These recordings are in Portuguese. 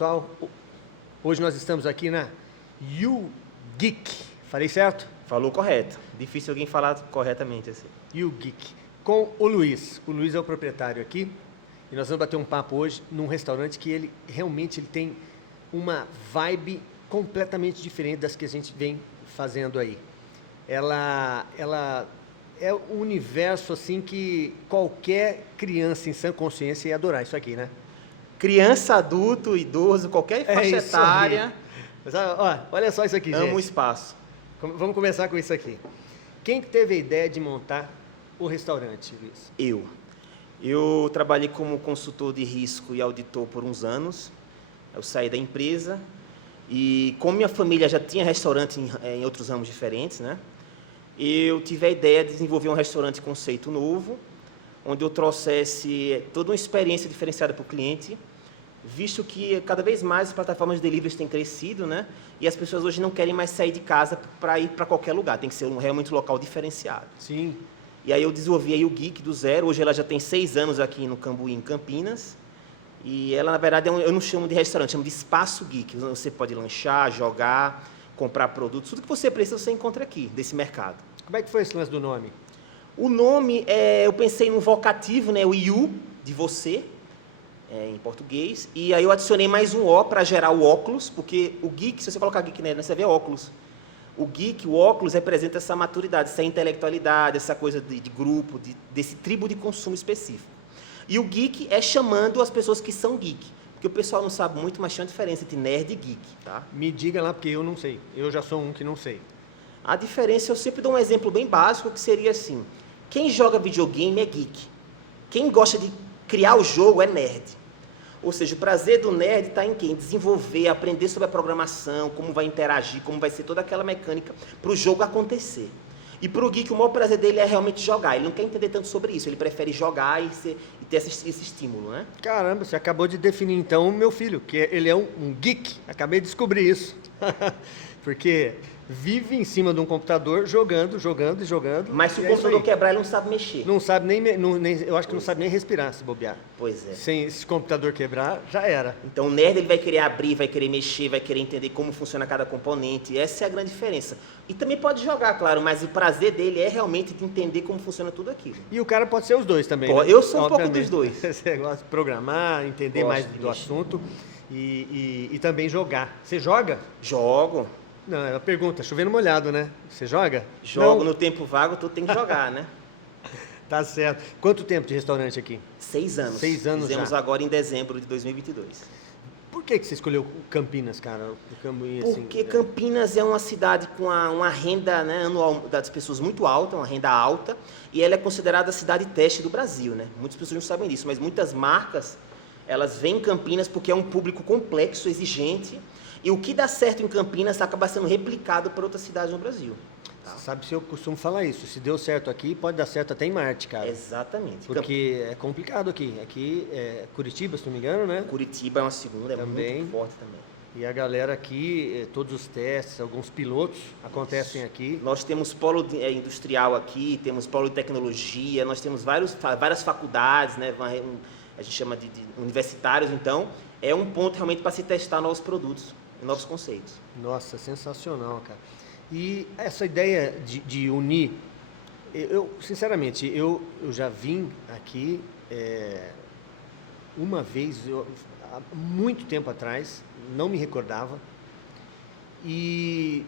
pessoal. Hoje nós estamos aqui na YouGeek. Falei certo? Falou correto. Difícil alguém falar corretamente assim. YouGeek. Com o Luiz. O Luiz é o proprietário aqui. E nós vamos bater um papo hoje num restaurante que ele realmente tem uma vibe completamente diferente das que a gente vem fazendo aí. Ela é um universo assim que qualquer criança em sã consciência ia adorar isso aqui, né? Criança, adulto, idoso, qualquer faixa etária. Mas, ó, olha só isso aqui, gente. Amo o espaço. Vamos começar com isso aqui. Quem que teve a ideia de montar o restaurante, Luiz? Eu trabalhei como consultor de risco e auditor por uns anos. Eu saí da empresa e, como minha família já tinha restaurante em outros ramos diferentes, né? Eu tive a ideia de desenvolver um restaurante conceito novo, onde eu trouxesse toda uma experiência diferenciada para o cliente, visto que cada vez mais as plataformas de delivery têm crescido, né? E as pessoas hoje não querem mais sair de casa para ir para qualquer lugar, tem que ser realmente um local diferenciado. Sim. E aí eu desenvolvi a YouGeek do zero, hoje ela já tem 6 anos aqui no Cambuí, em Campinas, e ela, na verdade, eu não chamo de restaurante, chamo de espaço geek. Você pode lanchar, jogar, comprar produtos, tudo que você precisa você encontra aqui, desse mercado. Como é que foi esse lance do nome? O nome, eu pensei no vocativo, né, o you, de você, em português, e aí eu adicionei mais um O para gerar o óculos, porque o geek, se você colocar geek nele, você vê óculos. O geek, o óculos, representa essa maturidade, essa intelectualidade, essa coisa de grupo, desse tribo de consumo específico. E o geek é chamando as pessoas que são geek, porque o pessoal não sabe muito, mas tem uma diferença entre nerd e geek, tá? Me diga lá, porque eu não sei. Eu já sou um que não sei. A diferença, eu sempre dou um exemplo bem básico, que seria assim: quem joga videogame é geek. Quem gosta de criar o jogo é nerd. Ou seja, o prazer do nerd está em quem? Desenvolver, aprender sobre a programação, como vai interagir, como vai ser toda aquela mecânica para o jogo acontecer. E para o geek, o maior prazer dele é realmente jogar. Ele não quer entender tanto sobre isso, ele prefere jogar e ter esse estímulo, né? Caramba, você acabou de definir então o meu filho, que ele é um geek. Acabei de descobrir isso. Porque vive em cima de um computador jogando. Mas se o computador quebrar, ele não sabe mexer. Não sabe nem eu acho que não sabe nem respirar se bobear. Pois é. Sem esse computador quebrar, já era. Então o nerd ele vai querer abrir, vai querer mexer, vai querer entender como funciona cada componente. Essa é a grande diferença. E também pode jogar, claro, mas o prazer dele é realmente de entender como funciona tudo aquilo. E o cara pode ser os dois também, né? Eu sou um pouco dos dois. Você gosta de programar, entender mais do assunto e também jogar. Você joga? Jogo. Não, é uma pergunta, chovendo molhado, né? Você joga? Jogo. No tempo vago, tu tem que jogar, né? Tá certo. Quanto tempo de restaurante aqui? 6 anos. 6 anos Fizemos já. agora em dezembro de 2022. Por que você escolheu Campinas, cara? Porque Campinas é uma cidade com uma renda, né, anual das pessoas muito alta, uma renda alta, e ela é considerada a cidade teste do Brasil, né? Muitas pessoas não sabem disso, mas muitas marcas, elas vêm em Campinas porque é um público complexo, exigente, e o que dá certo em Campinas acaba sendo replicado por outras cidades no Brasil. Tá? Sabe se eu costumo falar isso, se deu certo aqui, pode dar certo até em Marte, cara. Exatamente. Porque é complicado aqui. Aqui é Curitiba, se não me engano, né? Curitiba é uma segunda, também. É muito forte também. E a galera aqui, todos os testes, alguns pilotos acontecem aqui. Nós temos polo industrial aqui, temos polo de tecnologia, nós temos várias faculdades, né? A gente chama de universitários, então é um ponto realmente para se testar novos produtos, novos conceitos. Nossa, sensacional, cara. E essa ideia de unir, sinceramente, eu já vim aqui uma vez, há muito tempo atrás, não me recordava, e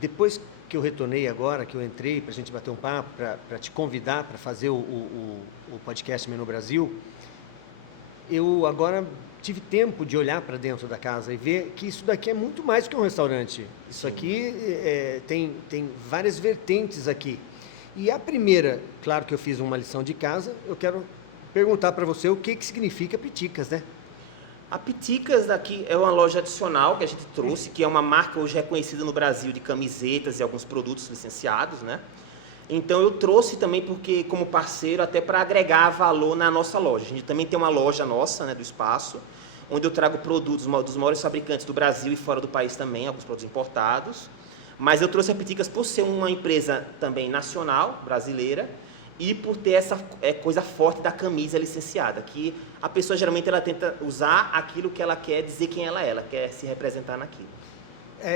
depois que eu retornei agora, que eu entrei para a gente bater um papo, para te convidar para fazer o podcast Menu Brasil, eu agora tive tempo de olhar para dentro da casa e ver que isso daqui é muito mais que um restaurante. Isso aqui tem várias vertentes aqui. E a primeira, claro que eu fiz uma lição de casa, eu quero perguntar para você o que significa Piticas, né? A Piticas daqui é uma loja adicional que a gente trouxe, que é uma marca hoje reconhecida no Brasil de camisetas e alguns produtos licenciados, né? Então eu trouxe também porque como parceiro até para agregar valor na nossa loja. A gente também tem uma loja nossa, né, do espaço, onde eu trago produtos dos maiores fabricantes do Brasil e fora do país também, alguns produtos importados. Mas eu trouxe a Piticas por ser uma empresa também nacional, brasileira, e por ter essa coisa forte da camisa licenciada, que a pessoa geralmente ela tenta usar aquilo que ela quer dizer quem ela quer se representar naquilo.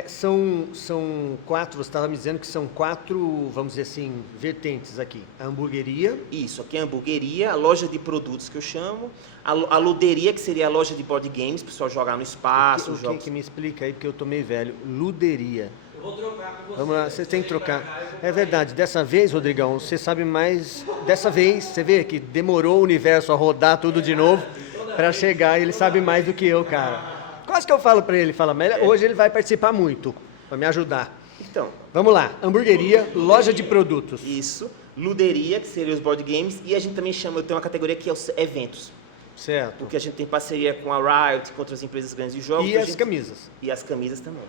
São 4, você estava me dizendo que são 4, vamos dizer assim, vertentes aqui. A hamburgueria. Isso, aqui é a hamburgueria, a loja de produtos que eu chamo, a luderia, que seria a loja de board games, o pessoal jogar no espaço. O que me explica aí, porque eu tô meio velho. Luderia. Eu vou trocar com você. Vamos lá, você tem que trocar. É verdade, dessa vez, Rodrigão, você sabe mais. Dessa vez, você vê que demorou o universo a rodar tudo de novo para chegar e ele sabe mais do que eu, cara. Quase que eu falo para ele, hoje ele vai participar muito, para me ajudar. Então, vamos lá, hamburgueria, loja de produtos. Isso, luderia, que seria os board games, e a gente também chama, eu tenho uma categoria que é os eventos. Certo. Porque a gente tem parceria com a Riot, com outras empresas grandes de jogos. E as camisas. E as camisas também.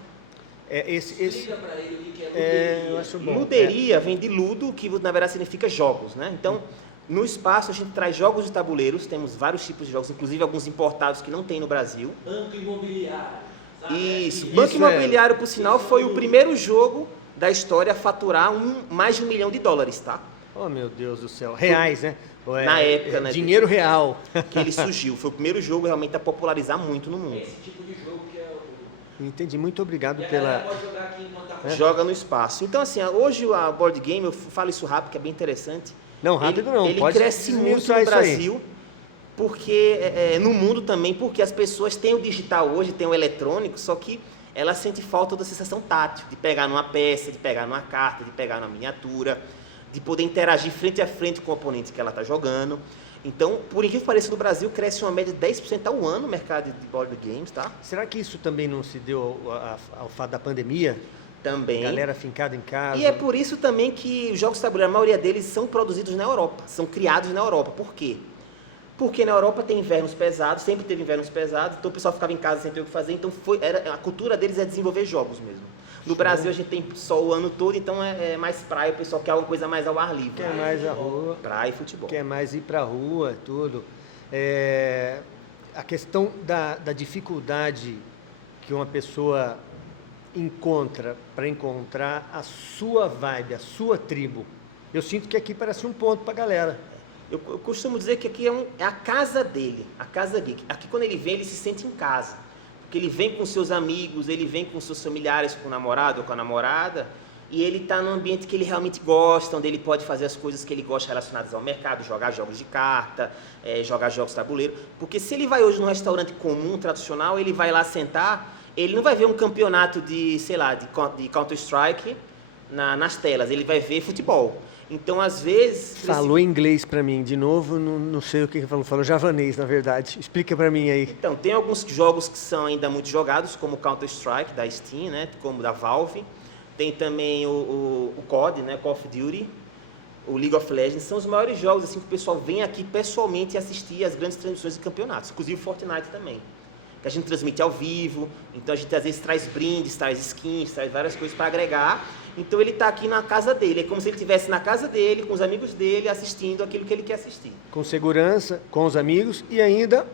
Explica para ele o que é luderia. Eu acho bom. Luderia vem de ludo, que na verdade significa jogos, né? Então, no espaço a gente traz jogos de tabuleiros, temos vários tipos de jogos, inclusive alguns importados que não tem no Brasil. Banco imobiliário. Isso. Banco imobiliário, por sinal, foi o primeiro jogo da história a faturar mais de $1 milhão, tá? Oh, meu Deus do céu. Reais, né? Na época, né? Dinheiro real. Que ele surgiu. Foi o primeiro jogo realmente a popularizar muito no mundo. Esse tipo de jogo que é o... Entendi. Muito obrigado E a pela... galera pode jogar aqui enquanto tá Joga no espaço. Então, assim, hoje a board game, eu falo isso rápido, que é bem interessante. Não, rápido não. Ele Pode cresce muito no Brasil, porque no mundo também, porque as pessoas têm o digital hoje, têm o eletrônico, só que ela sente falta da sensação tátil, de pegar numa peça, de pegar numa carta, de pegar numa miniatura, de poder interagir frente a frente com o oponente que ela está jogando. Então, por incrível que pareça, no Brasil cresce uma média de 10% ao ano o mercado de board games, tá? Será que isso também não se deu ao fato da pandemia? Também. Galera fincada em casa. E é por isso também que os jogos de tabuleiro, a maioria deles são produzidos na Europa, são criados na Europa. Por quê? Porque na Europa tem invernos pesados, sempre teve invernos pesados, então o pessoal ficava em casa sem ter o que fazer, então a cultura deles é desenvolver jogos mesmo. No Brasil a gente tem sol o ano todo, então é mais praia, o pessoal quer alguma coisa mais ao ar livre. Quer mais a rua. Praia e futebol. Quer mais ir pra rua, tudo. A questão da dificuldade que uma pessoa encontra para encontrar a sua vibe, a sua tribo. Eu sinto que aqui parece um ponto para a galera. Eu costumo dizer que aqui é a casa dele, a casa geek. Aqui quando ele vem, ele se sente em casa. Porque ele vem com seus amigos, ele vem com seus familiares, com o namorado ou com a namorada, e ele está num ambiente que ele realmente gosta, onde ele pode fazer as coisas que ele gosta relacionadas ao mercado, jogar jogos de carta, jogar jogos de tabuleiro. Porque se ele vai hoje num restaurante comum, tradicional, ele vai lá sentar, ele não vai ver um campeonato de, sei lá, de Counter-Strike nas telas, ele vai ver futebol. Então, às vezes... Falou inglês para mim, de novo, não sei o que falou. Falou javanês, na verdade. Explica para mim aí. Então, tem alguns jogos que são ainda muito jogados, como Counter-Strike, da Steam, né? Como da Valve. Tem também o COD, né? Call of Duty, o League of Legends. São os maiores jogos assim, que o pessoal vem aqui pessoalmente assistir as grandes transmissões de campeonatos. Inclusive Fortnite também. Que a gente transmite ao vivo, então a gente às vezes traz brindes, traz skins, traz várias coisas para agregar. Então ele está aqui na casa dele, é como se ele estivesse na casa dele, com os amigos dele, assistindo aquilo que ele quer assistir. Com segurança, com os amigos e ainda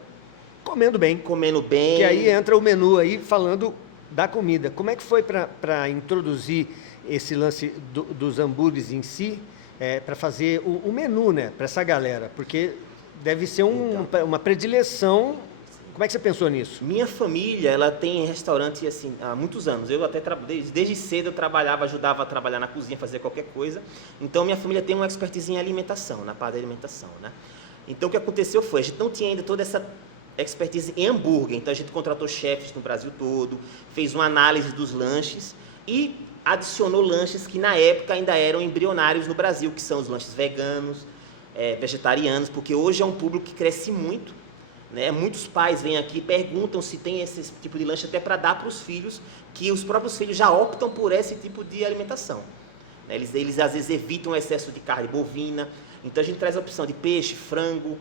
comendo bem. Comendo bem. Que aí entra o menu aí falando da comida. Como é que foi para introduzir esse lance dos hambúrgueres em si, para fazer o menu, né, para essa galera? Porque deve ser uma predileção. Como é que você pensou nisso? Minha família, ela tem restaurante assim, há muitos anos. Eu até desde cedo eu trabalhava, ajudava a trabalhar na cozinha, fazer qualquer coisa. Então minha família tem uma expertise em alimentação, na parte da alimentação, né? Então o que aconteceu foi, a gente não tinha ainda toda essa expertise em hambúrguer. Então a gente contratou chefes no Brasil todo, fez uma análise dos lanches e adicionou lanches que na época ainda eram embrionários no Brasil, que são os lanches veganos, vegetarianos, porque hoje é um público que cresce muito. Né? Muitos pais vêm aqui e perguntam se tem esse tipo de lanche até para dar para os filhos, que os próprios filhos já optam por esse tipo de alimentação. Né? Eles às vezes evitam o excesso de carne bovina, então a gente traz a opção de peixe, frango,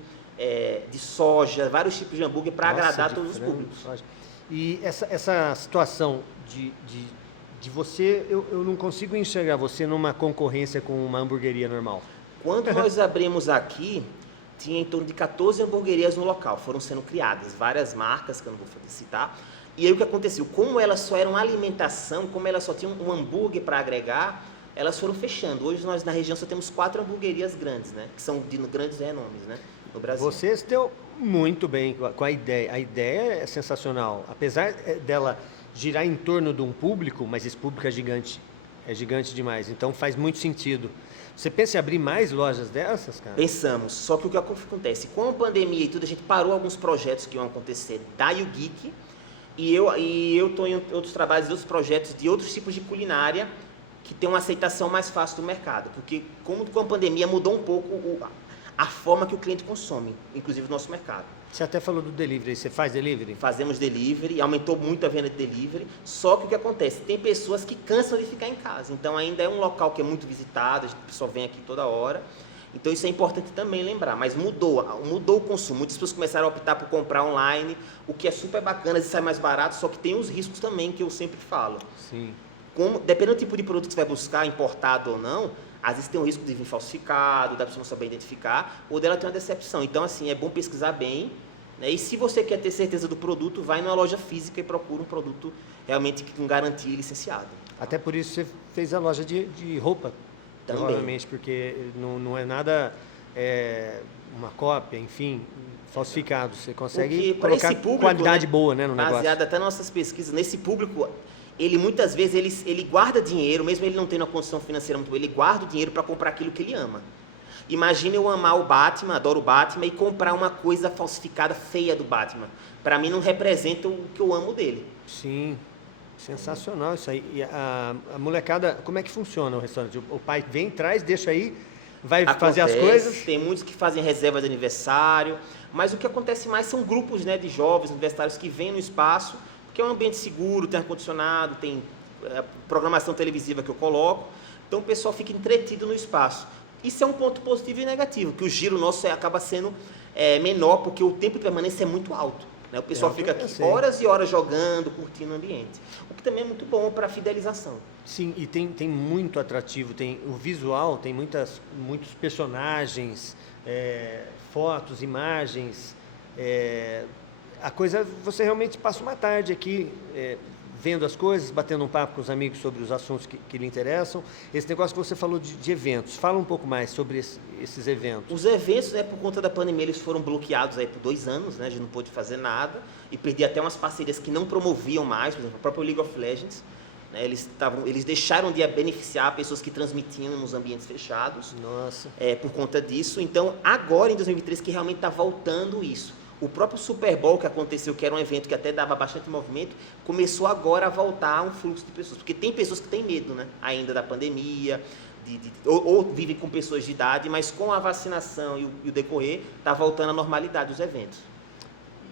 de soja, vários tipos de hambúrguer para agradar todos os públicos. Soja. E essa situação de você, eu não consigo enxergar você numa concorrência com uma hamburgueria normal. Quando nós abrimos aqui, tinha em torno de 14 hamburguerias no local, foram sendo criadas, várias marcas, que eu não vou citar. E aí o que aconteceu? Como elas só eram alimentação, como elas só tinham um hambúrguer para agregar, elas foram fechando. Hoje nós na região só temos 4 hamburguerias grandes, né? Que são de grandes renomes, né? No Brasil. Você se deu muito bem com a ideia. A ideia é sensacional. Apesar dela girar em torno de um público, mas esse público é gigante demais. Então faz muito sentido. Você pensa em abrir mais lojas dessas, cara? Pensamos, só que o que acontece? Com a pandemia e tudo, a gente parou alguns projetos que iam acontecer da YouGeek e eu estou em outros trabalhos, outros projetos de outros tipos de culinária que tem uma aceitação mais fácil do mercado. Porque como com a pandemia mudou um pouco a forma que o cliente consome, inclusive o nosso mercado. Você até falou do delivery, você faz delivery? Fazemos delivery, aumentou muito a venda de delivery, só que o que acontece? Tem pessoas que cansam de ficar em casa, então ainda é um local que é muito visitado, a pessoa vem aqui toda hora, então isso é importante também lembrar, mas mudou o consumo, muitas pessoas começaram a optar por comprar online, o que é super bacana, e sai mais barato, só que tem os riscos também que eu sempre falo. Sim. Dependendo do tipo de produto que você vai buscar, importado ou não, às vezes tem o risco de vir falsificado, da pessoa não saber identificar, ou dela ter uma decepção. Então, assim, é bom pesquisar bem, né? E se você quer ter certeza do produto, vai numa loja física e procura um produto realmente com garantia e licenciado. Até por isso você fez a loja de roupa, Também. provavelmente, porque não é nada, uma cópia, enfim, falsificado. Você consegue Porque colocar esse público, qualidade né, boa, né, no negócio. baseado até nas nossas pesquisas, nesse público, ele muitas vezes ele guarda dinheiro, mesmo ele não tendo uma condição financeira muito boa, ele guarda o dinheiro para comprar aquilo que ele ama. Imagina eu amar o Batman, adoro o Batman, e comprar uma coisa falsificada, feia do Batman. Para mim não representa o que eu amo dele. Sim, sensacional isso aí. E a molecada, como é que funciona o restaurante? O pai vem, traz, deixa aí, vai fazer as coisas? Tem muitos que fazem reserva de aniversário, mas o que acontece mais são grupos, né, de jovens universitários que vêm no espaço, porque é um ambiente seguro, tem ar-condicionado, tem programação televisiva que eu coloco, então o pessoal fica entretido no espaço. Isso é um ponto positivo e negativo, que o giro nosso acaba sendo menor, porque o tempo de permanência é muito alto. Né? O pessoal fica aqui horas e horas jogando, curtindo o ambiente, o que também é muito bom para a fidelização. Sim, e tem muito atrativo, tem o visual, tem muitos personagens, fotos, imagens, a coisa, você realmente passa uma tarde aqui vendo as coisas, batendo um papo com os amigos sobre os assuntos que lhe interessam. Esse negócio que você falou de eventos, fala um pouco mais sobre esses eventos. Os eventos, por conta da pandemia, eles foram bloqueados aí por 2 anos, né? A gente não pôde fazer nada e perdi até umas parcerias que não promoviam mais, por exemplo, o próprio League of Legends, né? Eles deixaram de beneficiar pessoas que transmitiam nos ambientes fechados. Nossa. Por conta disso. Então, agora em 2023 que realmente está voltando isso. O próprio Super Bowl que aconteceu, que era um evento que até dava bastante movimento, começou agora a voltar um fluxo de pessoas. Porque tem pessoas que têm medo, né, ainda da pandemia, ou vivem com pessoas de idade, mas com a vacinação e o decorrer, está voltando à normalidade os eventos.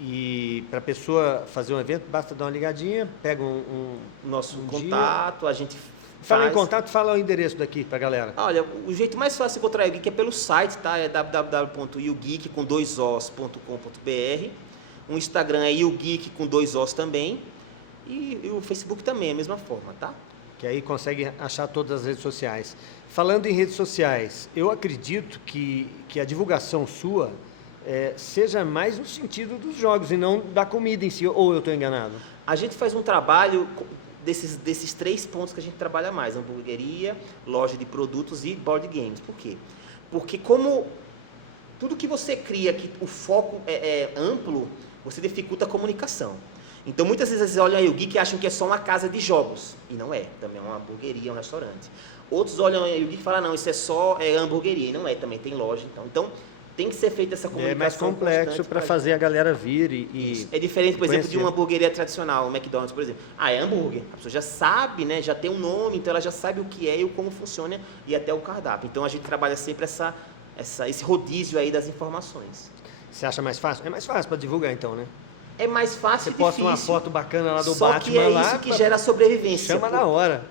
E para a pessoa fazer um evento, basta dar uma ligadinha, pega nosso um contato, dia. a gente Fala em contato, fala o endereço daqui para a galera. Olha, o jeito mais fácil de encontrar o YouGeek é pelo site, tá? É www.yougeek.com.br. O Instagram é YouGeek com 2 Os também. E o Facebook também é a mesma forma, tá? Que aí consegue achar todas as redes sociais. Falando em redes sociais, eu acredito que a divulgação sua seja mais no sentido dos jogos e não da comida em si, ou eu estou enganado? A gente faz um trabalho desses 3 pontos que a gente trabalha mais: hamburgueria, loja de produtos e board games. Por quê? Porque como tudo que você cria, que o foco é amplo, você dificulta a comunicação. Então, muitas vezes vocês olham aí o Geek e acham que é só uma casa de jogos. E não é. Também é uma hamburgueria, um restaurante. Outros olham aí o Geek e falam, não, isso é só hamburgueria. E não é, também tem loja. Então tem que ser feita essa comunicação. É mais complexo para fazer a galera vir e é diferente, por exemplo, conhecer. de uma hamburgueria tradicional, o McDonald's, por exemplo. É hambúrguer. A pessoa já sabe, né? Já tem um nome, então ela já sabe o que é e como funciona e até o cardápio. Então a gente trabalha sempre esse rodízio aí das informações. Você acha mais fácil? É mais fácil para divulgar então, né? É mais fácil e difícil. Você posta uma foto bacana lá do Batman. Só que é isso que gera sobrevivência. Chama na hora.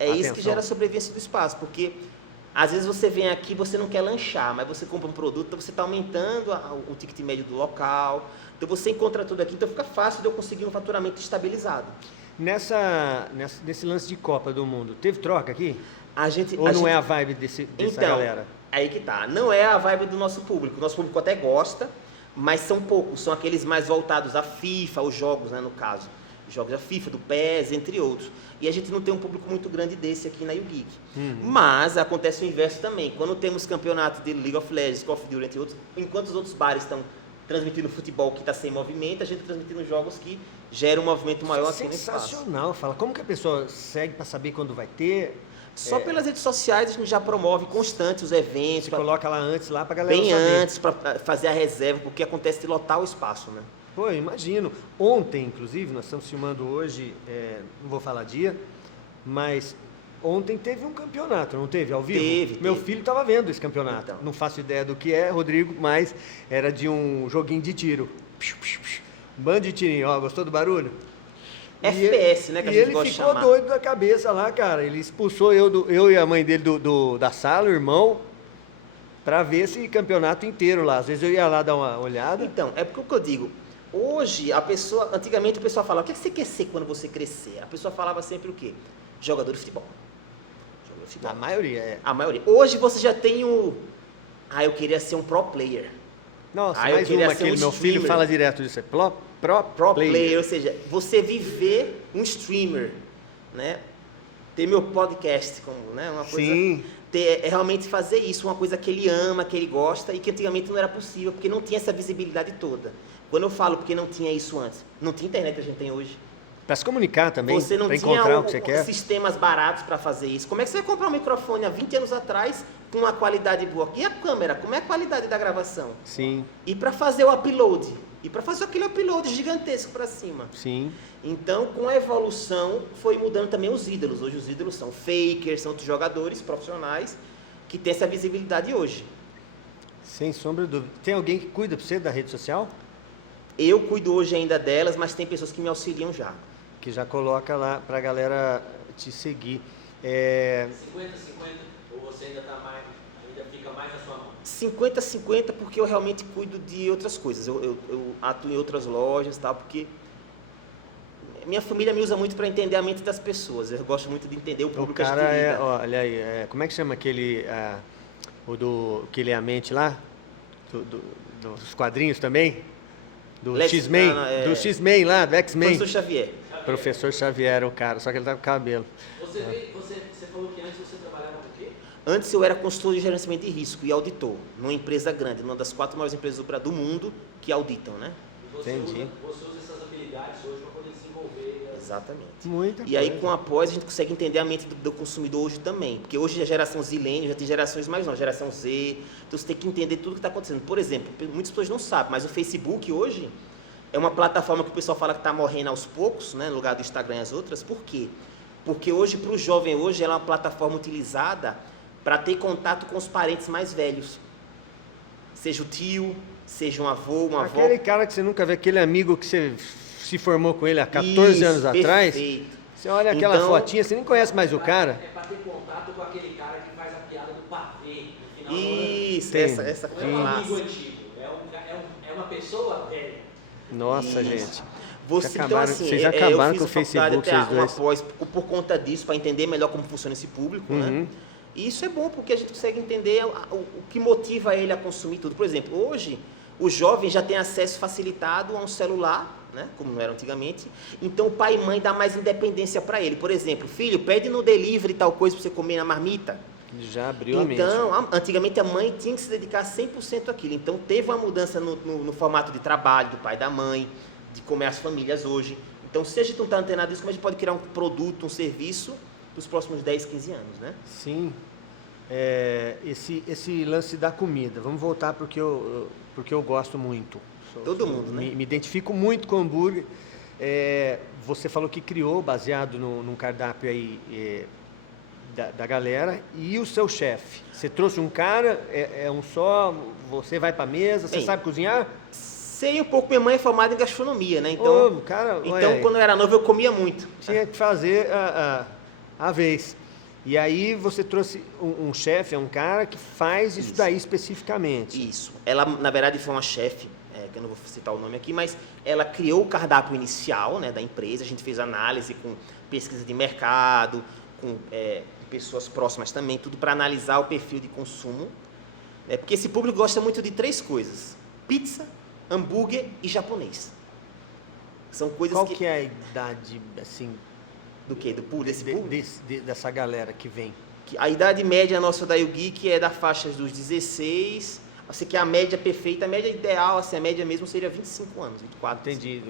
É isso que gera a sobrevivência do espaço, porque às vezes você vem aqui, você não quer lanchar, mas você compra um produto, então você está aumentando o ticket médio do local, então você encontra tudo aqui, então fica fácil de eu conseguir um faturamento estabilizado. Nesse lance de Copa do Mundo, teve troca aqui? Ou não é a vibe dessa galera? Aí que tá, não é a vibe do nosso público, o nosso público até gosta, mas são poucos, são aqueles mais voltados à FIFA, aos jogos, né, no caso. jogos da FIFA, do PES, entre outros. E a gente não tem um público muito grande desse aqui na YouGeek. Mas acontece o inverso também. Quando temos campeonato de League of Legends, Call of Duty, entre outros, enquanto os outros bares estão transmitindo futebol que está sem movimento, a gente transmitindo jogos que geram um movimento maior aqui no espaço. Sensacional. Fala, como que a pessoa segue para saber quando vai ter? Só pelas redes sociais a gente já promove constante os eventos. Você coloca lá antes, lá para a galera bem saber. antes, para fazer a reserva, porque acontece de lotar o espaço, né? Pô, eu imagino. Ontem, inclusive, nós estamos filmando hoje, não vou falar dia, mas ontem teve um campeonato, não teve? Ao vivo? Teve. Meu filho estava vendo esse campeonato. Então. Não faço ideia do que é, Rodrigo, mas era de um joguinho de tiro. Bando de tirinho, ó, gostou do barulho? FPS, né, que a gente gosta de chamar. E ele ficou doido da cabeça lá, cara. Ele expulsou eu e a mãe dele da sala, o irmão, para ver esse campeonato inteiro lá. Às vezes eu ia lá dar uma olhada. Então, é porque o que eu digo, hoje antigamente o pessoal falava, o que você quer ser quando você crescer? A pessoa falava sempre o quê? Jogador de futebol. Jogador de futebol. A maioria é. A maioria. Hoje você já tem eu queria ser um pro player. Nossa, eu mais queria uma ser que um meu filho streamer. fala direto disso. É pro player, ou seja, você viver um streamer, né? Ter meu podcast como, né? Uma coisa. Sim. Realmente fazer isso, uma coisa que ele ama, que ele gosta e que antigamente não era possível, porque não tinha essa visibilidade toda. Quando eu falo porque não tinha isso antes, não tinha internet que a gente tem hoje. Para se comunicar também, Você não para tinha encontrar o que você quer. sistemas baratos para fazer isso. Como é que você vai comprar um microfone há 20 anos atrás com uma qualidade boa? E a câmera? Como é a qualidade da gravação? Sim, E para fazer o upload? E para fazer aquele upload gigantesco para cima? sim. Então, com a evolução, foi mudando também os ídolos. Hoje os ídolos são fakers, são outros jogadores profissionais que têm essa visibilidade hoje. Sem sombra de dúvida. Tem alguém que cuida para você da rede social? Eu cuido hoje ainda delas, mas tem pessoas que me auxiliam já. Que já coloca lá para a galera te seguir. 50-50, ou você ainda fica mais na sua mão? 50-50 porque eu realmente cuido de outras coisas. Eu atuo em outras lojas, tal, porque minha família me usa muito para entender a mente das pessoas. Eu gosto muito de entender o público O que a cara gente lida. olha aí, como é que chama aquele, que lê a mente lá? Dos quadrinhos também? Do X-Men? Do X-Men lá, do X-Men. Professor Xavier. Professor Xavier era o cara, só que ele tá com cabelo. Você falou que antes você trabalhava com o quê? Antes eu era consultor de gerenciamento de risco e auditor, numa empresa grande, uma das 4 maiores empresas do mundo que auditam, né? E você Entendi. Você usa essas habilidades hoje para poder desenvolver. Exatamente. Muita E aí coisa. com a pós a gente consegue entender a mente do consumidor hoje também, porque hoje a geração Zilênio já tem gerações mais novas, geração Z, então você tem que entender tudo que está acontecendo. Por exemplo, muitas pessoas não sabem, mas o Facebook hoje é uma plataforma que o pessoal fala que está morrendo aos poucos, né, no lugar do Instagram e as outras. Por quê? Porque hoje, para o jovem hoje, ela é uma plataforma utilizada para ter contato com os parentes mais velhos. Seja o tio, seja um avô, uma avó. Aquele cara que você nunca vê, aquele amigo que você se formou com ele há 14 anos atrás. Perfeito. Você olha aquela Então, fotinha, você nem conhece mais o cara. É para ter contato com aquele cara que faz a piada do pavê no final do ano. Isso, Tem. essa Não é um amigo classe. antigo, é uma pessoa velha. Nossa, Isso. gente. Vocês Vocês eu acabaram fiz com o a faculdade Facebook, até vocês uma dois. pós por conta disso, para entender melhor como funciona esse público, né? Uhum. E isso é bom, porque a gente consegue entender o que motiva ele a consumir tudo. Por exemplo, hoje, o jovem já tem acesso facilitado a um celular, né? Como não era antigamente. Então, o pai e mãe dá mais independência para ele. Por exemplo, filho, pede no delivery tal coisa para você comer na marmita. Já abriu a mente. Então, antigamente a mãe tinha que se dedicar 100% àquilo. Então, teve uma mudança no formato de trabalho do pai e da mãe, de comer as famílias hoje. Então, se a gente não está antenado nisso, como a gente pode criar um produto, um serviço para os próximos 10, 15 anos, né? Sim. Esse lance da comida, vamos voltar porque eu gosto muito. Todo mundo, né? Me identifico muito com hambúrguer. Você falou que criou, baseado num cardápio aí da galera, e o seu chefe? Você trouxe um cara, é um só, você vai para a mesa, você Bem, sabe cozinhar? Sei um pouco, minha mãe é formada em gastronomia, né? Então, Cara, olha então aí. quando eu era novo, eu comia muito. Tinha que fazer a vez. E aí você trouxe um chefe, é um cara que faz isso daí especificamente. Isso. Ela, na verdade, foi uma chefe, que eu não vou citar o nome aqui, mas ela criou o cardápio inicial, né, da empresa. A gente fez análise com pesquisa de mercado, com pessoas próximas também, tudo para analisar o perfil de consumo. Né, porque esse público gosta muito de 3 coisas: pizza, hambúrguer e japonês. São coisas Qual que é a idade, assim, Do quê? Desse público? dessa galera que vem? A idade média nossa da YouGeek é da faixa dos 16. Você quer a média perfeita, a média ideal, assim, a média mesmo seria 25 anos, 24. Entendi,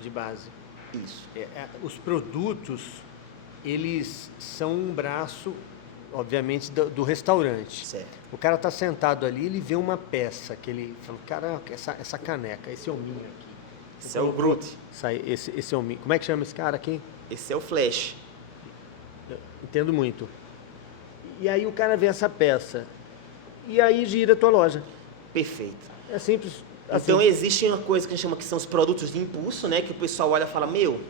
de base. Isso. Os produtos, eles são um braço, obviamente, do restaurante. Certo. O cara está sentado ali, ele vê uma peça, que ele fala, cara, essa caneca, esse hominho aqui. Esse é o Groot. Esse hominho. Como é que chama esse cara aqui? Esse é o Flash. Eu entendo muito. E aí o cara vê essa peça, e aí gira a tua loja. Perfeito. É simples. Assim. Então existe uma coisa que a gente chama que são os produtos de impulso, né? Que o pessoal olha e fala, meu,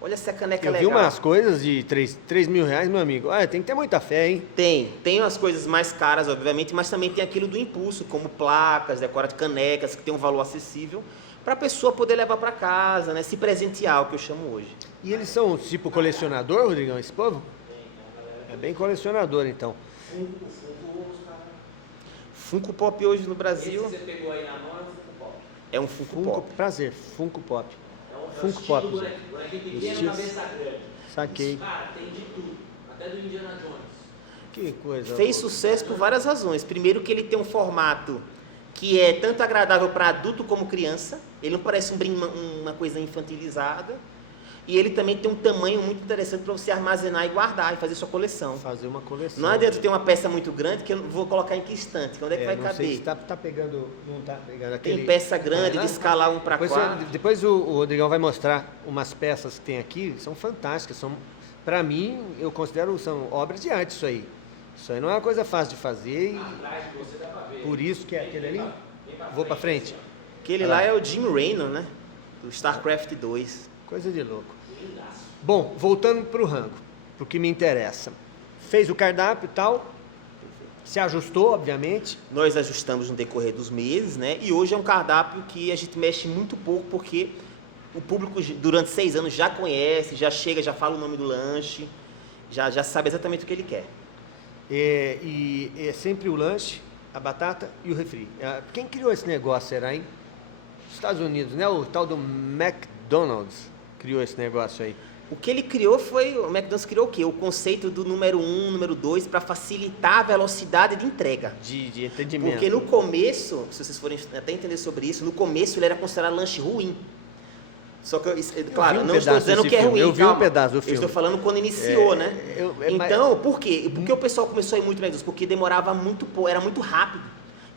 olha essa caneca Eu vi legal. umas coisas de 3 mil reais, meu amigo. Olha, tem que ter muita fé, hein? Tem umas coisas mais caras, obviamente, mas também tem aquilo do impulso, como placas, decora de canecas, que tem um valor acessível, para a pessoa poder levar para casa, né? Se presentear, o que eu chamo hoje. E eles são tipo colecionador, Rodrigão, esse povo? É bem colecionador, então. Funko Pop hoje no Esse Brasil que você pegou aí na mão é um Funko Pop. é um Funko Pop. Prazer, Funko Pop. É Funko Pop. bonequinho pequeno, Estilo- cabeça grande. Saquei. Cara, tem de tudo. Até do Indiana Jones. Que coisa. Fez sucesso por várias razões. Primeiro que ele tem um formato que é tanto agradável para adulto como criança. Ele não parece uma coisa infantilizada. E ele também tem um tamanho muito interessante para você armazenar e guardar e fazer sua coleção. Fazer uma coleção. Não adianta ter uma peça muito grande que eu vou colocar em que estante, onde é que vai não caber? sei se tá pegando, não tá pegando aquele... Tem peça grande né? de escalar 1 para Depois, 4. depois o Rodrigão vai mostrar umas peças que tem aqui, são fantásticas. Para mim, eu considero são obras de arte isso aí. Isso aí não é uma coisa fácil de fazer e por isso que é aquele ali. Vou para frente. Aquele lá é o Jim Raynor, né? Do StarCraft 2. Coisa de louco. Bom, voltando para o rango, para o que me interessa. Fez o cardápio e tal, se ajustou, obviamente. Nós ajustamos no decorrer dos meses, né? E hoje é um cardápio que a gente mexe muito pouco, porque o público durante 6 anos já conhece, já chega, já fala o nome do lanche, já sabe exatamente o que ele quer. E é sempre o lanche, a batata e o refri. Quem criou esse negócio, será, hein? Estados Unidos, né? O tal do McDonald's criou esse negócio aí. O que ele criou foi, o McDonald's criou o quê? O conceito do número 1, número 2, para facilitar a velocidade de entrega. De entendimento. Porque no começo, se vocês forem até entender sobre isso, no começo ele era considerado lanche ruim. Só que, claro, não estou dizendo que é ruim, eu vi um pedaço do filme. Eu estou falando quando iniciou, né? Então, por quê? Porque o pessoal começou a ir muito no McDonald's? Porque demorava muito pouco, era muito rápido.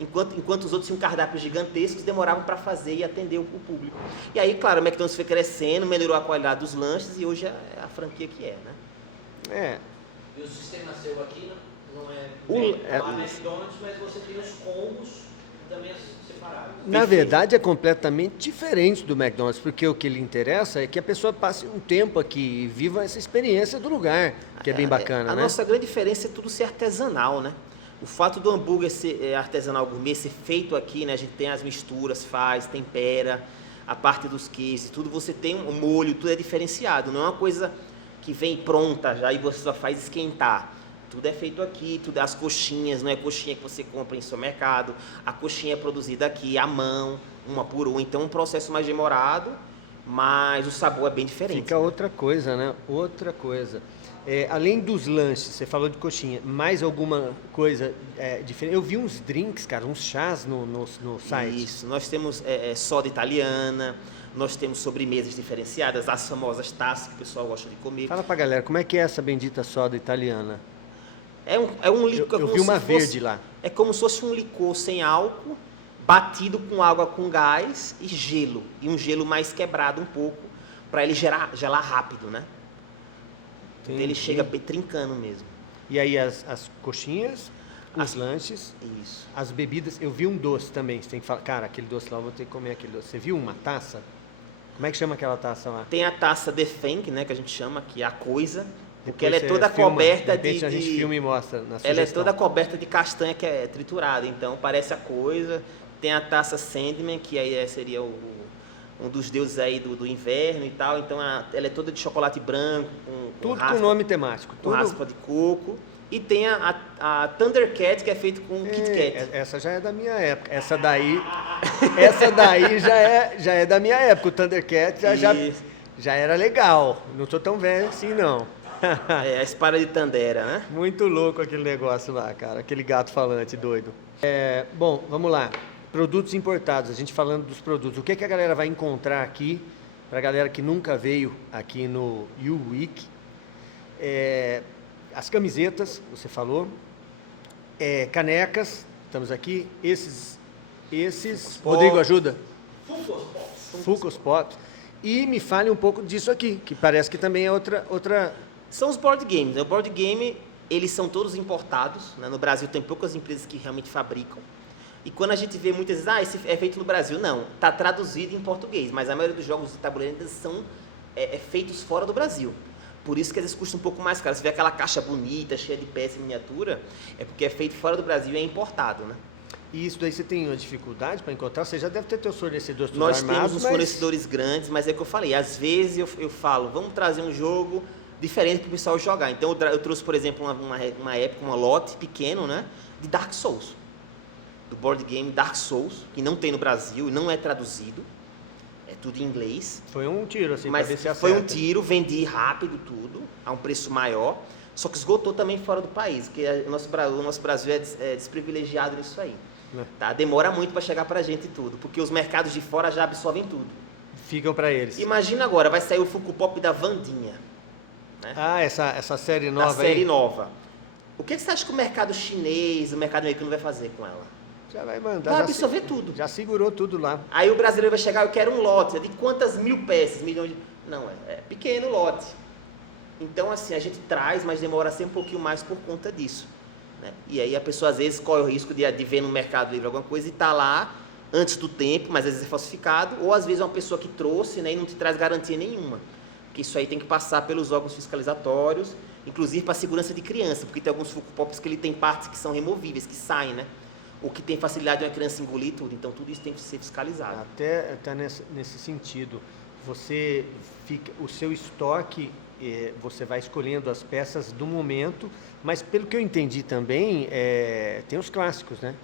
Enquanto os outros tinham cardápios gigantescos, demoravam para fazer e atender o público. E aí, claro, o McDonald's foi crescendo, melhorou a qualidade dos lanches e hoje é a franquia que é, né? E o sistema seu aqui não é O McDonald's, mas você tem os combos também separados. Na verdade, é completamente diferente do McDonald's, porque o que lhe interessa é que a pessoa passe um tempo aqui e viva essa experiência do lugar, que é bem bacana, A né? nossa grande diferença é tudo ser artesanal, né? O fato do hambúrguer ser artesanal gourmet, ser feito aqui, né? A gente tem as misturas, faz, tempera, a parte dos queijos, tudo, você tem um molho, tudo é diferenciado. Não é uma coisa que vem pronta já e você só faz esquentar. Tudo é feito aqui, tudo, as coxinhas, não é coxinha que você compra em seu mercado. A coxinha é produzida aqui à mão, uma por uma. Então é um processo mais demorado, mas o sabor é bem diferente. Fica outra coisa, né? Outra coisa. Além dos lanches, você falou de coxinha, mais alguma coisa diferente? Eu vi uns drinks, cara, uns chás no site. Isso, nós temos soda italiana, nós temos sobremesas diferenciadas, as famosas taças que o pessoal gosta de comer. Fala pra galera, como é que é essa bendita soda italiana? É um licor. Eu vi uma verde lá. É como se fosse um licor sem álcool, batido com água com gás e gelo. E um gelo mais quebrado um pouco, para ele gelar rápido, né? Então ele chega bem trincando mesmo. E aí as coxinhas, os lanches, Isso. as bebidas. Eu vi um doce também, você tem que falar, cara, aquele doce lá, eu vou ter que comer aquele doce. Você viu uma taça? Como é que chama aquela taça lá? Tem a taça The Thing, né, que a gente chama, que é a coisa, porque Depois ela é você toda filma, coberta de repente a gente filma e mostra na sugestão. Ela é toda coberta de castanha que é triturada, então parece a coisa. Tem a taça Sandman, que aí seria um dos deuses aí do inverno e tal. Então ela é toda de chocolate branco, Tudo com nome temático. com raspa de coco. E tem a Thundercat, que é feito com Kit Kat. Essa já é da minha época. Essa daí já é da minha época. O Thundercat já era legal. Não sou tão velho assim, não. A espada de Tandera, né? Muito louco aquele negócio lá, cara. Aquele gato falante doido. Bom, vamos lá. Produtos importados. A gente falando dos produtos. O que a galera vai encontrar aqui, pra galera que nunca veio aqui no U-Week? As camisetas, você falou. Canecas, estamos aqui. Esses Rodrigo, ajuda? Funkos Pop. E me fale um pouco disso aqui, que parece que também é outra... São os board games, né? O board game, eles são todos importados, né? No Brasil tem poucas empresas que realmente fabricam. E quando a gente vê muitas vezes, esse é feito no Brasil, não. Está traduzido em português, mas a maioria dos jogos de tabuleiro ainda são feitos fora do Brasil. Por isso que às vezes custa um pouco mais caro. Você vê aquela caixa bonita, cheia de peça e miniatura, é porque é feito fora do Brasil e é importado, né? E isso daí você tem uma dificuldade para encontrar? Você já deve ter seus fornecedores tudo Nós armados, temos uns fornecedores grandes, mas é o que eu falei. Às vezes eu falo, vamos trazer um jogo diferente para o pessoal jogar. Então eu trouxe, por exemplo, uma época, um lote pequeno, né, de Dark Souls. Do board game Dark Souls, que não tem no Brasil e não é traduzido. É tudo em inglês. Foi um tiro, assim, mas para ver se foi acerta. um tiro, vendi rápido tudo, a um preço maior, só que esgotou também fora do país, porque o nosso Brasil é desprivilegiado nisso aí. Tá? Demora muito para chegar para a gente tudo, porque os mercados de fora já absorvem tudo. Ficam para eles. Imagina agora, vai sair o Funko Pop da Wandinha. Né? Essa série nova da série aí? nova. O que você acha que o mercado chinês, o mercado americano vai fazer com ela? Já vai mandar. Vai absorver tudo. Já segurou tudo lá. Aí o brasileiro vai chegar, eu quero um lote. De quantas mil peças? Milhões de... Não, é pequeno lote. Então, assim, a gente traz, mas demora sempre um pouquinho mais por conta disso. Né? E aí a pessoa, às vezes, corre o risco de ver no Mercado Livre alguma coisa e tá lá antes do tempo, mas às vezes é falsificado. Ou, às vezes, é uma pessoa que trouxe, né, e não te traz garantia nenhuma. Porque isso aí tem que passar pelos órgãos fiscalizatórios, inclusive para a segurança de criança, porque tem alguns Funko Pops que ele tem partes que são removíveis, que saem, né? Ou que tem facilidade de uma criança engolir tudo. Então, tudo isso tem que ser fiscalizado. Até nesse sentido, o seu estoque, você vai escolhendo as peças do momento, mas pelo que eu entendi também, tem os clássicos, né?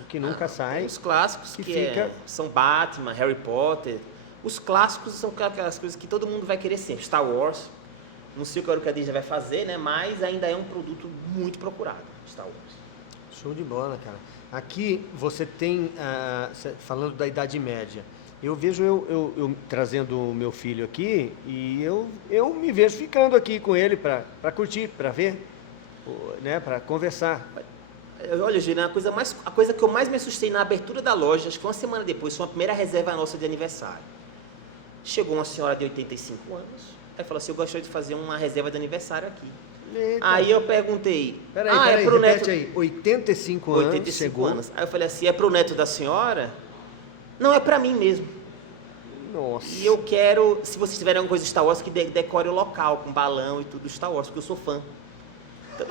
O que nunca sai. Tem os clássicos que são Batman, Harry Potter. Os clássicos são aquelas coisas que todo mundo vai querer sempre. Star Wars. Não sei o que a Disney vai fazer, né? Mas ainda é um produto muito procurado, Star Wars. Show de bola, cara. Aqui você tem, falando da Idade Média, eu vejo eu trazendo o meu filho aqui e eu me vejo ficando aqui com ele para curtir, para ver, né, para conversar. Olha, Juliana, a coisa que eu mais me assustei na abertura da loja, acho que uma semana depois, foi uma primeira reserva nossa de aniversário. Chegou uma senhora de 85 anos, aí falou assim, eu gostaria de fazer uma reserva de aniversário aqui. Eita. Aí eu perguntei, peraí, pro repete neto... aí, 85 anos, 85 chegou. anos. Aí eu falei assim, é pro neto da senhora? Não, é pra mim mesmo. Nossa. E eu quero, se vocês tiverem alguma coisa de Star Wars, que decore o local, com balão e tudo Star Wars, porque eu sou fã. Então...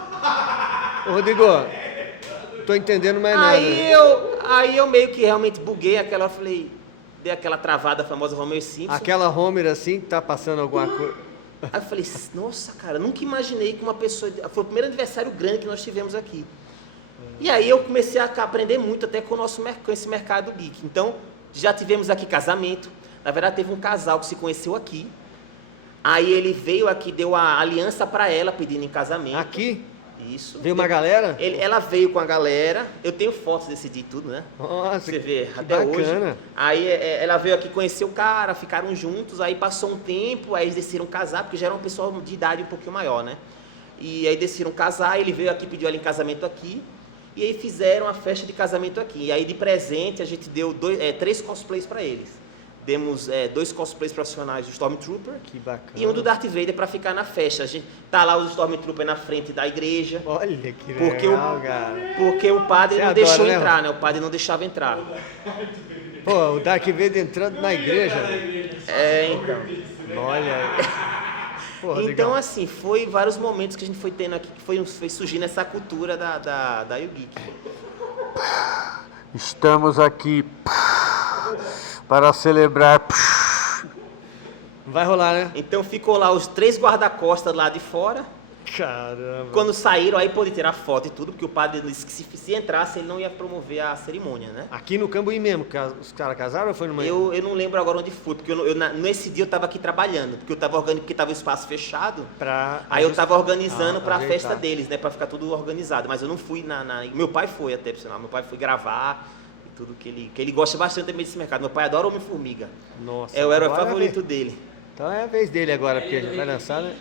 Ô, Rodrigo, tô entendendo mais nada. Aí eu meio que realmente buguei aquela, falei, dei aquela travada famosa Romeo e Simpson. Aquela Homer assim, que tá passando alguma coisa... Aí eu falei, nossa, cara, nunca imaginei que uma pessoa... Foi o primeiro aniversário grande que nós tivemos aqui. E aí eu comecei a aprender muito até com esse mercado geek. Então, já tivemos aqui casamento. Na verdade, teve um casal que se conheceu aqui. Aí ele veio aqui, deu a aliança para ela, pedindo em casamento. Aqui? Isso. Veio uma galera? Ela veio com a galera. Eu tenho fotos desse dia e tudo, né? Nossa, você vê, que até bacana. hoje. Aí ela veio aqui conhecer o cara, ficaram juntos, aí passou um tempo, aí eles decidiram casar, porque já era uma pessoa de idade um pouquinho maior, né? E aí decidiram casar, ele veio aqui, pediu ela em casamento aqui, e aí fizeram a festa de casamento aqui. E aí de presente a gente deu 3 cosplays para eles. Demos 2 cosplays profissionais do Stormtrooper. Que bacana. E um do Darth Vader para ficar na festa. A gente tá lá os Stormtrooper na frente da igreja. Olha que legal, cara. Porque o padre Você não adora, deixou né, entrar, né? O padre não deixava entrar. Pô, o Darth Vader entrando na igreja. Então. Olha. Pô, então, legal. assim, foi vários momentos que a gente foi tendo aqui, que foi surgindo essa cultura da YouGeek. Estamos aqui para celebrar. Vai rolar, né? Então ficou lá os 3 guarda-costas lá de fora, Caramba. Quando saíram, aí pôde tirar foto e tudo, porque o padre disse que se entrasse, ele não ia promover a cerimônia, né? Aqui no Cambuí mesmo, os caras casaram ou foi numa... Eu não lembro agora onde fui, porque nesse dia eu estava aqui trabalhando, porque eu estava organizando, porque estava o espaço fechado, aí eu estava organizando para a festa deles, né, para ficar tudo organizado, mas eu não fui meu pai foi até, por sinal, meu pai foi gravar e tudo, que ele gosta bastante também desse mercado, meu pai adora Homem-Formiga. Nossa. Eu era o favorito dele. Então é a vez dele agora, porque já vai lançar, né?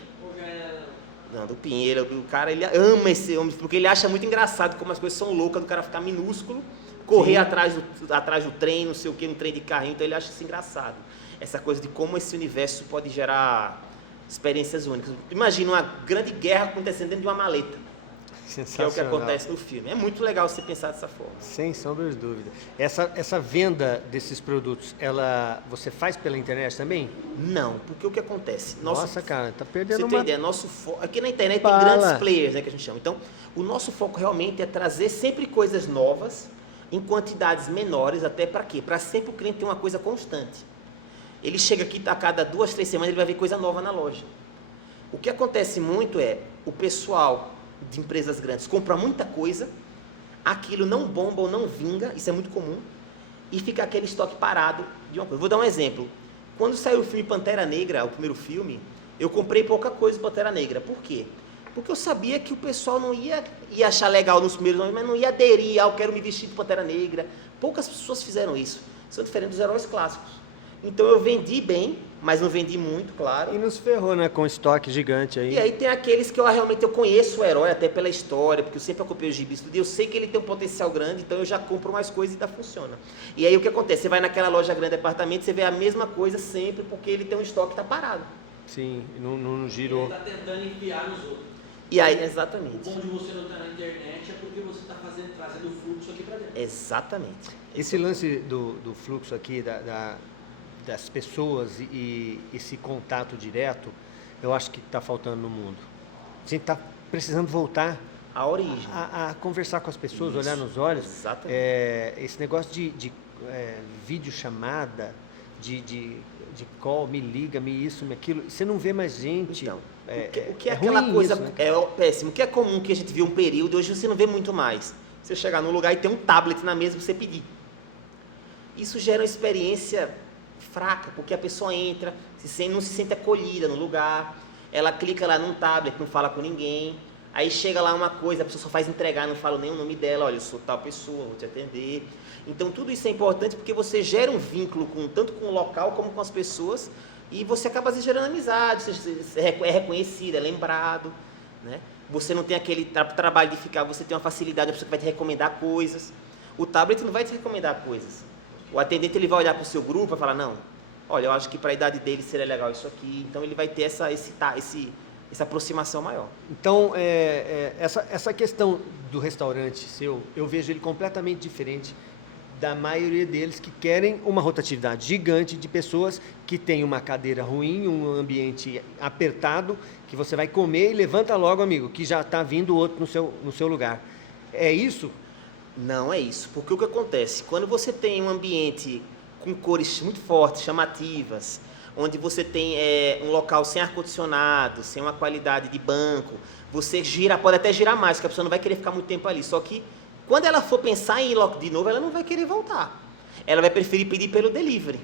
Não, do Pinheiro, o cara, ele ama esse homem, porque ele acha muito engraçado como as coisas são loucas, do cara ficar minúsculo, correr atrás do trem, não sei o que, um trem de carrinho, então ele acha isso engraçado. Essa coisa de como esse universo pode gerar experiências únicas. Imagina uma grande guerra acontecendo dentro de uma maleta, que é o que acontece no filme. É muito legal você pensar dessa forma. Sem sombra de dúvida. Essa venda desses produtos, você faz pela internet também? Não, porque o que acontece? Nossa, cara, tá perdendo você tem ideia, aqui na internet tem grandes players, né, que a gente chama. Então, o nosso foco realmente é trazer sempre coisas novas, em quantidades menores, até para quê? Para sempre o cliente ter uma coisa constante. Ele chega aqui, a cada 2, 3 semanas, ele vai ver coisa nova na loja. O que acontece muito é, o pessoal de empresas grandes compra muita coisa, aquilo não bomba ou não vinga, isso é muito comum, e fica aquele estoque parado de uma coisa. Vou dar um exemplo. Quando saiu o filme Pantera Negra, o primeiro filme, eu comprei pouca coisa de Pantera Negra. Por quê? Porque eu sabia que o pessoal não ia achar legal nos primeiros nomes, mas não ia aderir, eu quero me vestir de Pantera Negra. Poucas pessoas fizeram isso. São diferentes dos heróis clássicos. Então eu vendi bem, mas não vendi muito, claro. E nos ferrou, né? Com estoque gigante aí. E aí tem aqueles que eu realmente conheço o herói, até pela história, porque eu sempre acompanhei os gibis, eu sei que ele tem um potencial grande, então eu já compro mais coisas e ainda funciona. E aí o que acontece? Você vai naquela loja grande de apartamento, você vê a mesma coisa sempre, porque ele tem um estoque que está parado. Sim, não girou. Ele está tentando enfiar nos outros. E aí, exatamente. O bom de você não estar na internet é porque você está trazendo o fluxo aqui para dentro. Exatamente. Esse lance do fluxo aqui, das pessoas e esse contato direto, eu acho que está faltando no mundo. A gente está precisando voltar a origem, a conversar com as pessoas, olhar nos olhos. Exatamente. Esse negócio de videochamada, de call, me liga, me isso, me aquilo, você não vê mais gente. Então, o que é aquela ruim coisa, isso, né? é péssimo, o que é comum que a gente viu um período, hoje você não vê muito mais. Você chegar num lugar e ter um tablet na mesa para você pedir. Isso gera uma experiência fraca, porque a pessoa entra, não se sente acolhida no lugar, ela clica lá num tablet, não fala com ninguém, aí chega lá uma coisa, a pessoa só faz entregar, não fala nem o nome dela, olha, eu sou tal pessoa, vou te atender. Então tudo isso é importante porque você gera um vínculo tanto com o local como com as pessoas e você acaba gerando amizade, você é reconhecido, é lembrado, né? Você não tem aquele trabalho de ficar, você tem uma facilidade, a pessoa que vai te recomendar coisas. O tablet não vai te recomendar coisas. O atendente ele vai olhar para o seu grupo e falar, não, olha, eu acho que para a idade dele seria legal isso aqui. Então ele vai ter essa aproximação maior. Então, essa questão do restaurante seu, eu vejo ele completamente diferente da maioria deles que querem uma rotatividade gigante de pessoas que têm uma cadeira ruim, um ambiente apertado, que você vai comer e levanta logo, amigo, que já está vindo outro no seu lugar. É isso? Não é isso, porque o que acontece? Quando você tem um ambiente com cores muito fortes, chamativas, onde você tem um local sem ar-condicionado, sem uma qualidade de banco, você pode até girar mais, porque a pessoa não vai querer ficar muito tempo ali. Só que, quando ela for pensar em ir logo de novo, ela não vai querer voltar. Ela vai preferir pedir pelo delivery.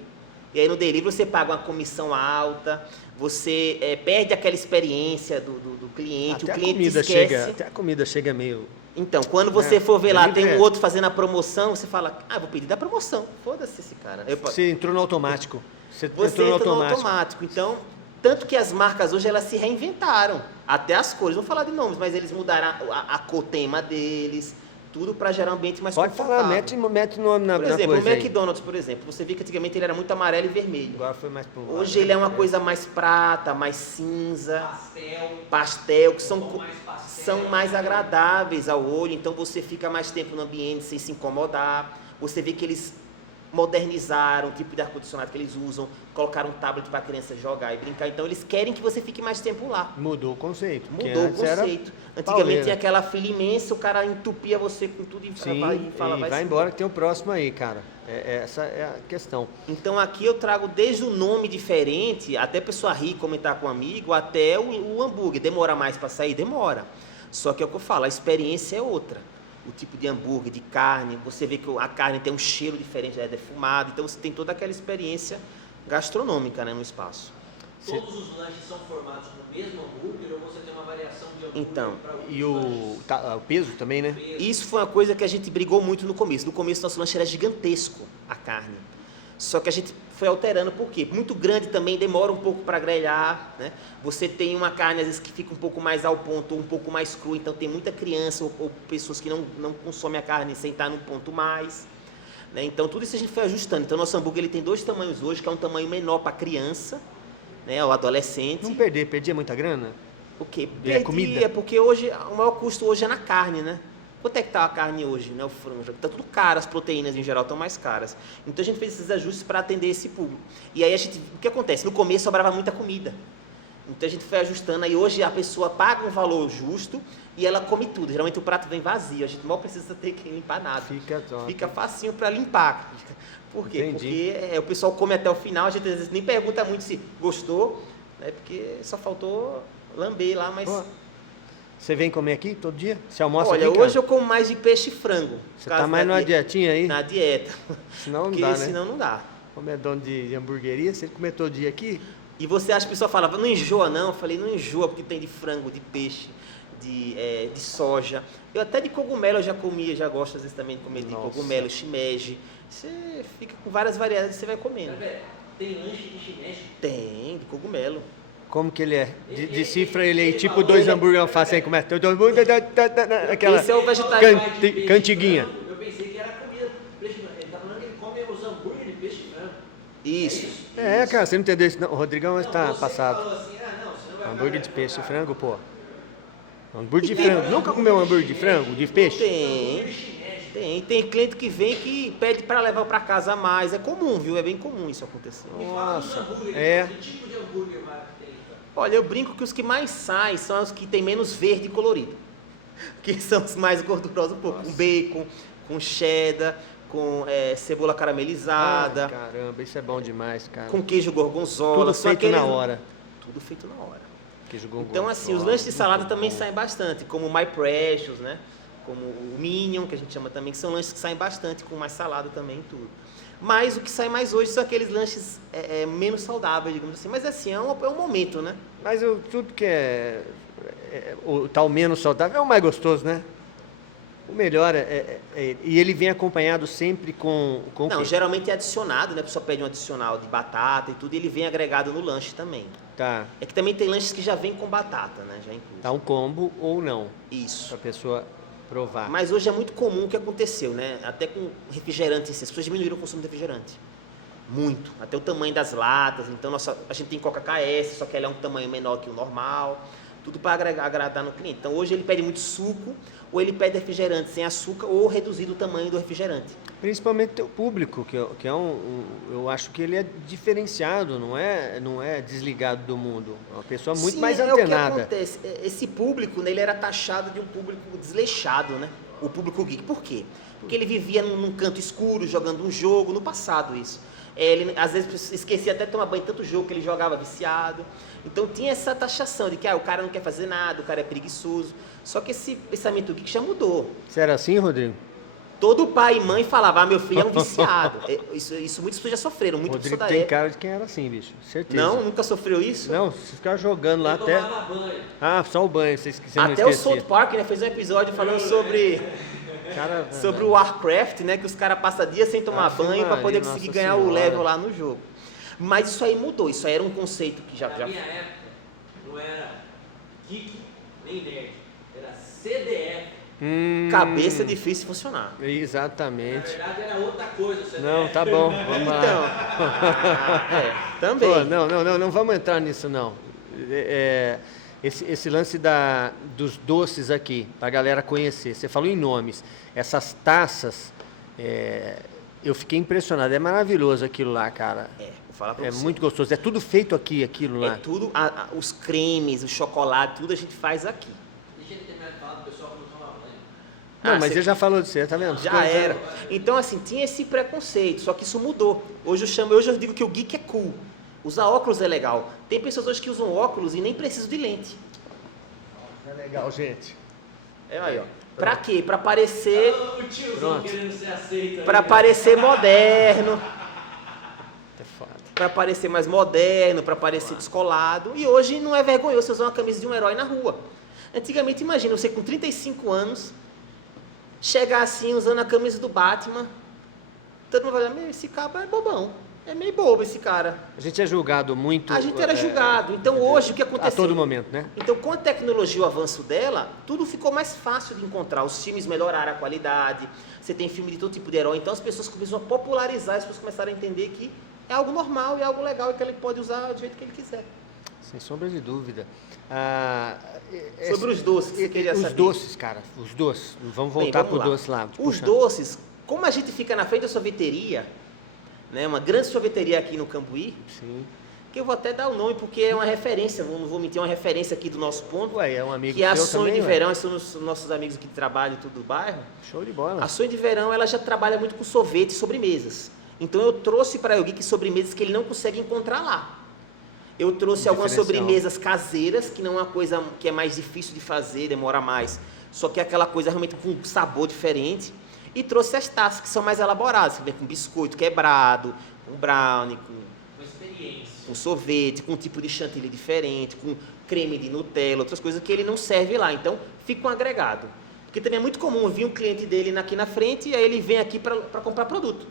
E aí no delivery você paga uma comissão alta, você perde aquela experiência do cliente, até o cliente esquece. Até a comida chega meio... Então, quando você for ver lá, tem um outro fazendo a promoção, você fala, vou pedir da promoção, foda-se esse cara. Você entrou no automático. Você entra no automático. Então, tanto que as marcas hoje, elas se reinventaram. Até as cores, não vou falar de nomes, mas eles mudaram a cor tema deles, tudo para gerar um ambiente mais confortável. Pode falar, mete nome na coisa. Por exemplo, o McDonald's, por exemplo, você vê que antigamente ele era muito amarelo e vermelho. Agora foi mais pro lado. Hoje ele é uma coisa mais prata, mais cinza, pastel, que são mais agradáveis ao olho, então você fica mais tempo no ambiente sem se incomodar. Você vê que eles modernizaram o tipo de ar-condicionado que eles usam, colocaram um tablet para a criança jogar e brincar. Então, eles querem que você fique mais tempo lá. Mudou o conceito. Mudou o conceito. Antigamente tinha aquela fila imensa, o cara entupia você com tudo e vai embora que tem o próximo aí, cara. Essa é a questão. Então aqui eu trago desde o nome diferente, até a pessoa rir, comentar com um amigo, até o hambúrguer. Demora mais para sair? Demora. Só que é o que eu falo, a experiência é outra. O tipo de hambúrguer, de carne, você vê que a carne tem um cheiro diferente, é defumado, então você tem toda aquela experiência gastronômica, né, no espaço. Todos os lanches são formados no mesmo hambúrguer ou você tem uma variação de hambúrguer? Então, e o peso também, né? Isso foi uma coisa que a gente brigou muito no começo. No começo, nosso lanche era gigantesco, a carne. Só que a gente foi alterando, por quê? Muito grande também, demora um pouco para grelhar, né? Você tem uma carne, às vezes, que fica um pouco mais ao ponto, ou um pouco mais crua, então tem muita criança ou pessoas que não consomem a carne sem estar no ponto mais. Né? Então, tudo isso a gente foi ajustando. Então, nosso hambúrguer ele tem 2 tamanhos hoje, que é um tamanho menor para criança, né? O adolescente. Não perdia muita grana? O quê? Comida? Porque hoje, o maior custo hoje é na carne, né? Quanto é que está a carne hoje, né? O frango? Está tudo caro, as proteínas em geral estão mais caras. Então a gente fez esses ajustes para atender esse público. E aí o que acontece? No começo sobrava muita comida. Então a gente foi ajustando, aí hoje a pessoa paga um valor justo e ela come tudo. Geralmente o prato vem vazio, a gente mal precisa ter que limpar nada. Fica facinho para limpar. Por quê? Entendi. Porque o pessoal come até o final, a gente às vezes nem pergunta muito se gostou, né? Porque só faltou lamber lá, mas... Você vem comer aqui todo dia? Você almoça Olha, aqui, hoje eu como mais de peixe e frango. Você tá mais numa dietinha aí? Na dieta. Senão não Porque dá, né? senão não dá. Como é dono de hamburgueria, se ele comer todo dia aqui... E você acha que a pessoa falava, não enjoa não? Eu falei, não enjoa porque tem de frango, de peixe, de soja. Eu até de cogumelo eu já comia, já gosto às vezes também de comer de cogumelo, shimeji. Você fica com várias variedades e você vai comendo. Tem lanche de shimeji? Tem, de cogumelo. Como que ele é? Decifra ele aí, tipo 2 hambúrguer alface aí, como é? Aquela Esse é o vegetariano. cantiguinha. Eu pensei que era comida. Ele tá falando que ele come os hambúrgueres de peixe e frango. Isso. Cara, você não entendeu isso não. O Rodrigão está Você passado. falou assim, senão vai Hambúrguer de peixe e frango, pô. Hambúrguer de frango. Nunca comeu um hambúrguer de frango? De peixe? Tem cliente que vem que pede para levar para casa a mais. É comum, viu? É bem comum isso acontecer. Nossa, Que tipo de hambúrguer vai ter? Olha, eu brinco que os que mais saem são os que tem menos verde colorido. Que são os mais gordurosos um pouco. Com bacon, com cheddar, com cebola caramelizada. Caramba, isso é bom demais, cara. Com queijo gorgonzola. Tudo feito na hora. Tudo feito na hora. Queijo gorgonzola. Então, assim, os lanches de salada também saem bastante, como o My Precious, né? Como o Minion, que a gente chama também, que são lanches que saem bastante, com mais salada também e tudo. Mas o que sai mais hoje são aqueles lanches menos saudáveis, digamos assim. Mas assim, é um momento, né? Mas tudo que o tal menos saudável é o mais gostoso, né? O melhor e ele vem acompanhado sempre com Não, o quê? geralmente é adicionado, né? A pessoa pede um adicional de batata e tudo, e ele vem agregado no lanche também. Tá. É que também tem lanches que já vem com batata, né? Já incluso. Tá um combo ou não. Isso. Pra pessoa provar. Mas hoje é muito comum o que aconteceu, né? Até com refrigerante, as pessoas diminuíram o consumo de refrigerante. Muito. Até o tamanho das latas. Então, a gente tem Coca KS, só que ela é um tamanho menor que o normal. Tudo para agradar no cliente. Então, hoje ele pede muito suco, ou ele pede refrigerante sem açúcar, ou reduzido o tamanho do refrigerante. Principalmente teu público, que é eu acho que ele é diferenciado, não é desligado do mundo. É uma pessoa muito Sim, mais é antenada. O que acontece. Esse público, né, ele era taxado de um público desleixado, né? O público geek. Por quê? Porque ele vivia num canto escuro, jogando um jogo, no passado isso. Ele, às vezes, esquecia até de tomar banho, tanto jogo que ele jogava viciado. Então, tinha essa taxação de que o cara não quer fazer nada, o cara é preguiçoso. Só que esse pensamento geek já mudou. Você era assim, Rodrigo? Todo pai e mãe falava, meu filho é um viciado. Isso muitas pessoas já sofreram, muita Rodrigo pessoa da tem época. cara de quem era assim, bicho. Certeza. Não, nunca sofreu isso? Não, você ficava jogando lá até... tomava banho. Só o banho, você não Até esquecia. o South Park, né, fez um episódio falando sobre o Warcraft, né, que os caras passam dias sem tomar banho para poder conseguir ganhar o level lá no jogo. Mas isso aí mudou, isso aí era um conceito que já... Na minha época, não era geek nem nerd, era CDF. Cabeça é difícil de funcionar. Na Exatamente. verdade era outra coisa. CDF. Não, tá bom, vamos lá. Também. Pô, não vamos entrar nisso não. Esse lance dos doces aqui, pra galera conhecer. Você falou em nomes. Essas taças, Eu fiquei impressionado. É maravilhoso aquilo lá, cara. Vou falar pra É você. muito gostoso. É tudo feito aqui, aquilo lá. É tudo, os cremes, o chocolate, tudo a gente faz aqui. Deixa ele terminar de falar do pessoal que não toma banho. Não, mas ele já falou de você, tá vendo? Já era. Então, assim, tinha esse preconceito, só que isso mudou. Hoje eu digo que o geek é cool. Usar óculos é legal. Tem pessoas hoje que usam óculos e nem precisam de lente. É legal, gente. É aí, ó. Pra quê? Pra parecer... O tiozão querendo ser aceito. Pra parecer moderno. É foda. Pra parecer mais moderno, pra parecer descolado. E hoje não é vergonhoso você usar uma camisa de um herói na rua. Antigamente, imagina, você com 35 anos, chegar assim, usando a camisa do Batman, todo mundo vai olhar, meu, esse cara é bobão. É meio bobo esse cara. A gente é julgado muito... A gente era julgado. Então hoje o que aconteceu? A todo momento, né? Então com a tecnologia, o avanço dela, tudo ficou mais fácil de encontrar. Os filmes melhoraram a qualidade, você tem filme de todo tipo de herói. Então as pessoas começam a popularizar, as pessoas começaram a entender que é algo normal, é algo legal e que ele pode usar do jeito que ele quiser. Sem sombra de dúvida. Sobre os doces que você queria saber. Os doces, cara. Os doces. Vamos voltar pro doce lá. Os doces, como a gente fica na frente da sorveteria, né, uma grande sorveteria aqui no Cambuí, Sim. que eu vou até dar o nome porque é uma referência, não vou mentir, é uma referência aqui do nosso ponto. Ué, é um amigo que é a seu Sonho também, de ué? Verão, são os nossos amigos aqui de trabalho e tudo do bairro. Show de bola. A Sonho de Verão, ela já trabalha muito com sorvete e sobremesas. Então eu trouxe para o Geek sobremesas que ele não consegue encontrar lá. Eu trouxe algumas Diferencial. sobremesas caseiras, que não é uma coisa que é mais difícil de fazer, demora mais. Só que é aquela coisa realmente com um sabor diferente. E trouxe as taças, que são mais elaboradas, que vem com biscoito quebrado, com brownie, Uma experiência. com sorvete, com um tipo de chantilly diferente, com creme de Nutella, outras coisas que ele não serve lá. Então, fica um agregado. Porque também é muito comum vir um cliente dele aqui na frente e aí ele vem aqui para comprar produto.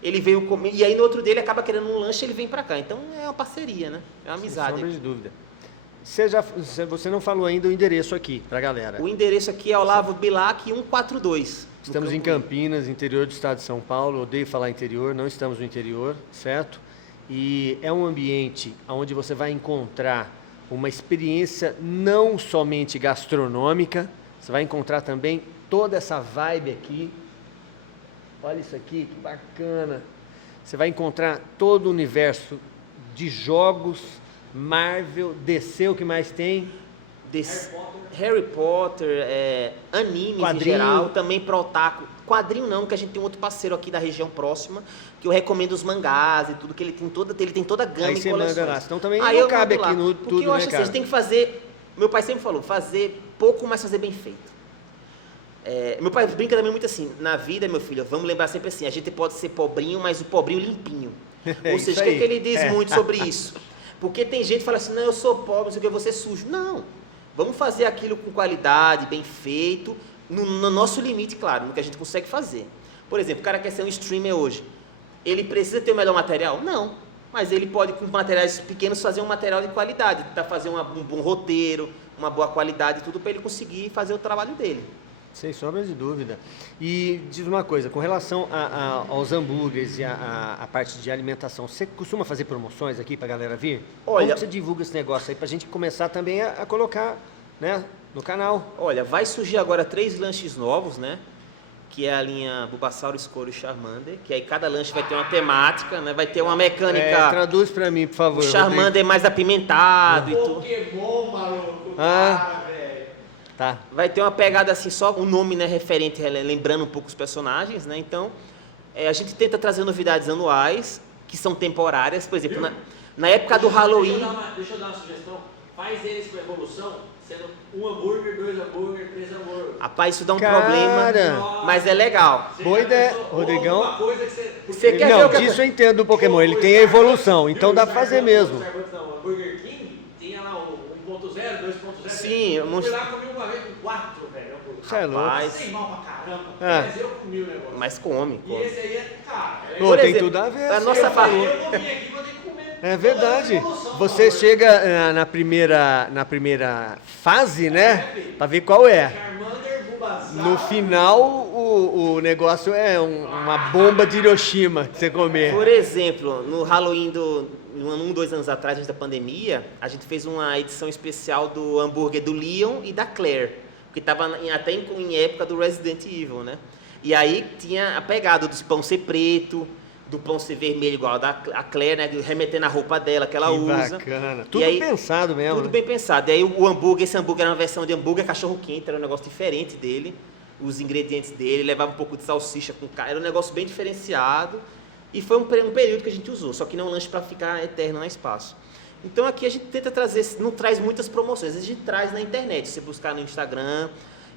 Ele veio comer, e aí no outro dele acaba querendo um lanche e ele vem para cá. Então, é uma parceria, né? É uma Sem amizade. sombra de dúvida. Você não falou ainda o endereço aqui, pra galera. O endereço aqui é Olavo Bilac 142. Estamos em Cambuí. Campinas, interior do estado de São Paulo. Odeio falar interior, não estamos no interior, certo? E é um ambiente onde você vai encontrar uma experiência não somente gastronômica, você vai encontrar também toda essa vibe aqui. Olha isso aqui, que bacana. Você vai encontrar todo o universo de jogos, Marvel, DC, o que mais tem? Harry Potter, animes Quadrinho. em geral, também para otaku. Quadrinho não, que a gente tem um outro parceiro aqui da região próxima, que eu recomendo os mangás e tudo, que ele tem toda a gama Aí e você coleções. manda lá. Então também Aí não eu cabe mando aqui lá, no porque tudo, eu acho né, assim, a cara? gente tem que fazer, meu pai sempre falou, fazer pouco, mas fazer bem feito. Meu pai brinca também muito assim, na vida, meu filho, vamos lembrar sempre assim, a gente pode ser pobrinho, mas o pobrinho limpinho. Ou Isso seja, o que, aí. que ele diz muito sobre isso? Porque tem gente que fala assim, não, eu sou pobre, não sei o que, eu vou ser sujo. Não, vamos fazer aquilo com qualidade, bem feito, no nosso limite, claro, no que a gente consegue fazer. Por exemplo, o cara quer ser um streamer hoje, ele precisa ter o melhor material? Não, mas ele pode, com materiais pequenos, fazer um material de qualidade, tentar fazer um bom roteiro, uma boa qualidade, tudo para ele conseguir fazer o trabalho dele. Sem sombra de dúvida. E diz uma coisa, com relação aos hambúrgueres e a parte de alimentação, você costuma fazer promoções aqui pra galera vir? Olha- Como você divulga esse negócio aí pra gente começar também a colocar, né, no canal? Olha, vai surgir agora 3 lanches novos, né? Que é a linha Bulbasaur, Squirtle e Charmander, que aí cada lanche vai ter uma temática, né? Vai ter uma mecânica... Traduz pra mim, por favor. O Charmander é mais apimentado e tudo. Pokémon, maluco. Ah. Para, velho. Tá. Vai ter uma pegada assim, só o nome, né, referente, lembrando um pouco os personagens, né? Então, a gente tenta trazer novidades anuais, que são temporárias. Por exemplo, na época do Halloween... Deixa eu dar uma sugestão. Faz eles com evolução, sendo 1 hambúrguer, 2 hambúrguer, 3 hambúrguer. Rapaz, isso dá um Cara. problema, mas é legal. Você Boa já ideia, pensou? Ou Rodrigão. alguma coisa que você... Você quer ver Não, o que disso eu entendo do Pokémon, ele tem a evolução, então dá pra fazer mesmo. O Burger King tinha lá o 1.0, 2.0. Sim, eu fui lá comi uma vez com 4, velho. Você é louco. Rapaz. Sem mal pra caramba, Ah. mas eu comi o negócio. Mas come. E esse aí é, cara... Ô, Por tem exemplo, tudo a ver. a sim. nossa eu família... vim aqui, vou ter que comer. É verdade. Toda a evolução, Você por favor. chega na primeira fase, né? Pra ver qual é. Charmander, Bulbasaur. No final, o negócio é uma bomba de Hiroshima que você comer. Por exemplo, no Halloween do 2 anos atrás, antes da pandemia, a gente fez uma edição especial do hambúrguer do Leon e da Claire, porque estava até em época do Resident Evil, né? E aí tinha a pegada dos pão ser preto, do pão ser vermelho igual a Claire, né? Remetendo a roupa dela que ela usa. Bacana. Tudo aí, pensado mesmo. Tudo né? bem pensado. E aí o hambúrguer, esse hambúrguer era uma versão de hambúrguer cachorro-quente, era um negócio diferente dele. Os ingredientes dele, levava um pouco de salsicha com carne, era um negócio bem diferenciado. E foi um período que a gente usou, só que não é um lanche para ficar eterno no espaço. Então aqui a gente tenta trazer, não traz muitas promoções, a gente traz na internet, se você buscar no Instagram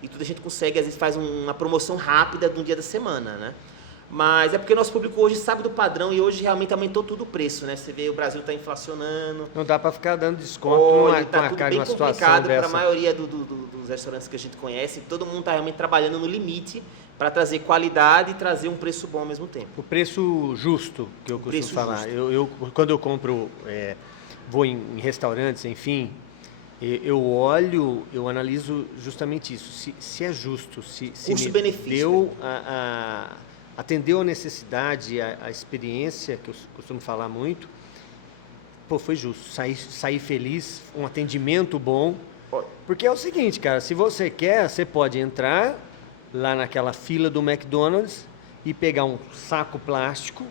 e tudo a gente consegue, às vezes faz uma promoção rápida de um dia da semana, né? Mas é porque nosso público hoje sabe do padrão e hoje realmente aumentou tudo o preço, né? Você vê, o Brasil está inflacionando. Não dá para ficar dando desconto Tá tudo bem numa situação complicado para a dessa. maioria dos restaurantes que a gente conhece. Todo mundo está realmente trabalhando no limite para trazer qualidade e trazer um preço bom ao mesmo tempo. O preço justo, que eu costumo Preço falar. justo. Quando eu compro, vou em restaurantes, enfim, eu olho, eu analiso justamente isso. Se é justo, se me Custo-benefício, deu atendeu a necessidade, a experiência, que eu costumo falar muito, pô, foi justo. Sair feliz, um atendimento bom. Porque é o seguinte, cara, se você quer, você pode entrar lá naquela fila do McDonald's e pegar um saco plástico,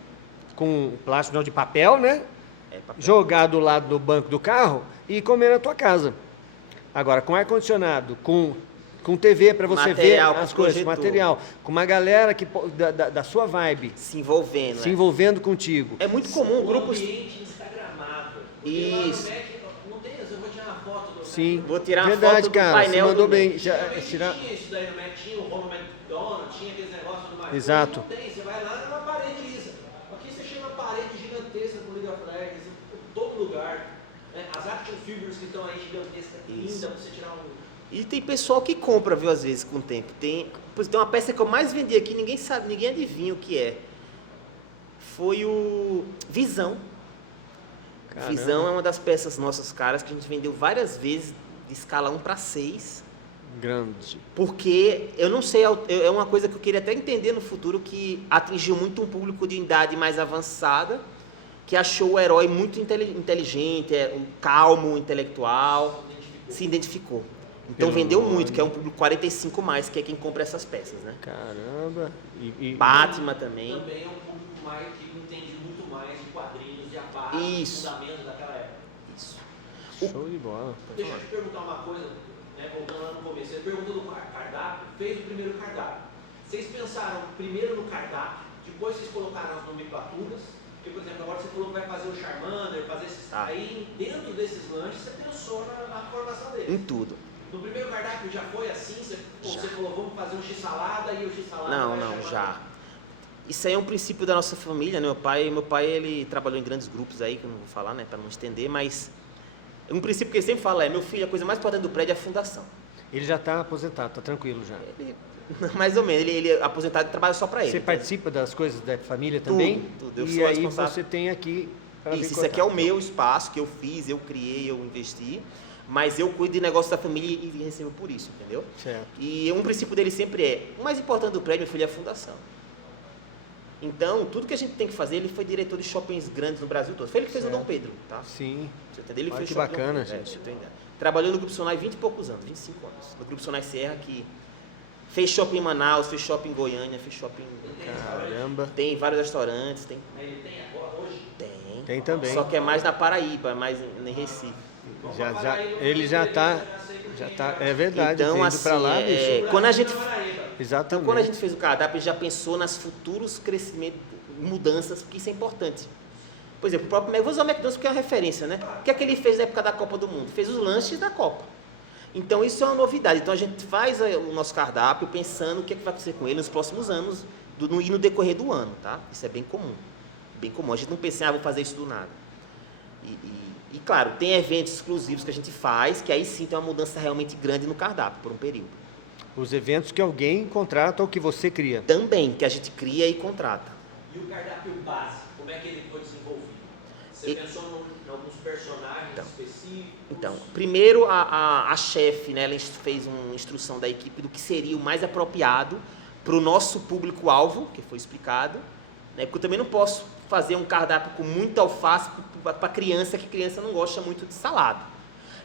plástico não, de papel, né? Papel. Jogar do lado do banco do carro e comer na tua casa. Agora, com ar-condicionado, com TV para você Material, ver as com coisas, projetor. material, com uma galera da sua vibe, Se envolvendo. se envolvendo contigo. É muito comum grupos. ambiente instagramável. Isso. Lá no Mac, não tem, eu vou tirar uma foto do Sim, Vou tirar uma verdade, foto do cara, painel você mandou do bem. Mac. Tinha isso daí no Mac, tinha o Ronald McDonald, tinha aqueles negócios do Mac. Exato. Não tem, você vai lá numa parede lisa. Aqui você chega numa parede gigantesca com League of Legends, em todo lugar. Né? As action figures que estão aí gigantescas, linda, pra você tirar um... E tem pessoal que compra, viu, às vezes, com o tempo. Tem uma peça que eu mais vendi aqui, ninguém sabe, ninguém adivinha o que é. Foi o Visão. Caramba. Visão é uma das peças nossas caras que a gente vendeu várias vezes de escala 1 para 6. Grande. Porque eu não sei, é uma coisa que eu queria até entender no futuro, que atingiu muito um público de idade mais avançada, que achou o herói muito inteligente, um calmo, intelectual, se identificou. Então Pelo vendeu nome. muito, que é um público 45 mais, que é quem compra essas peças, né? Caramba. Batman também. Também é um público mais que entende muito mais de quadrinhos, de aparato, Isso. fundamentos daquela época. Isso. Show de bola. Deixa eu te perguntar uma coisa, né, voltando lá no começo. Você perguntou do cardápio, fez o primeiro cardápio. Vocês pensaram primeiro no cardápio, depois vocês colocaram as nomenclaturas, porque, por exemplo, agora você falou que vai fazer o Charmander, fazer esses... Aí, dentro desses lanches, você pensou na formação deles. Em tudo. No primeiro cardápio já foi assim? Você falou, vamos fazer um X-salada e o X-salada Não, vai chamar... já. Isso aí é um princípio da nossa família, né? Meu pai ele trabalhou em grandes grupos aí, que eu não vou falar, né, para não estender, mas um princípio que ele sempre fala é: meu filho, a coisa mais importante do prédio é a fundação. Ele já está aposentado, está tranquilo já. Ele, mais ou menos, ele é aposentado e trabalha só para ele. Você participa das coisas da família também? Tudo. Eu E sou aí responsável. você tem aqui para Isso aqui é o meu espaço que eu fiz, eu criei, eu investi, mas eu cuido de negócio da família e recebo por isso, entendeu? Certo. E um princípio dele sempre é: o mais importante do prédio, meu filho, é a fundação. Então, tudo que a gente tem que fazer, ele foi diretor de shoppings grandes no Brasil todo. Foi ele que fez o Dom Pedro, tá? Sim. Você entendeu? Ele Olha fez que shopping bacana, Dom Pedro. gente. Você tem ideia. Trabalhou no Grupo Sonai 20 e poucos anos, 25 anos. No Grupo Sonai Serra, que fez shopping em Manaus, fez shopping em Goiânia, fez shopping... Caramba. Tem vários restaurantes, tem... Mas ele tem agora, hoje? Tem também. Só que é mais na Paraíba, mais em Recife. Ele já tá, é verdade. Então, tem ido assim, pra lá, bicho. quando a gente... Exatamente. Então, quando a gente fez o cardápio, a gente já pensou nas futuros crescimentos, mudanças, porque isso é importante. Por exemplo, o próprio vou usar o McDonald's porque é uma referência, né? O que é que ele fez na época da Copa do Mundo? Fez os lanches da Copa. Então, isso é uma novidade. Então, a gente faz o nosso cardápio pensando o que é que vai acontecer com ele nos próximos anos e no decorrer do ano, tá? Isso é bem comum. Bem comum. A gente não pensa, vou fazer isso do nada. E, claro, tem eventos exclusivos que a gente faz, que aí sim tem uma mudança realmente grande no cardápio, por um período. Os eventos que alguém contrata ou que você cria. Também, que a gente cria e contrata. E o cardápio base, como é que ele foi desenvolvido? Você pensou em alguns personagens específicos? Então, primeiro a chefe, né, ela fez uma instrução da equipe do que seria o mais apropriado para o nosso público-alvo, que foi explicado, né, porque eu também não posso fazer um cardápio com muita alface para criança, que criança não gosta muito de salada.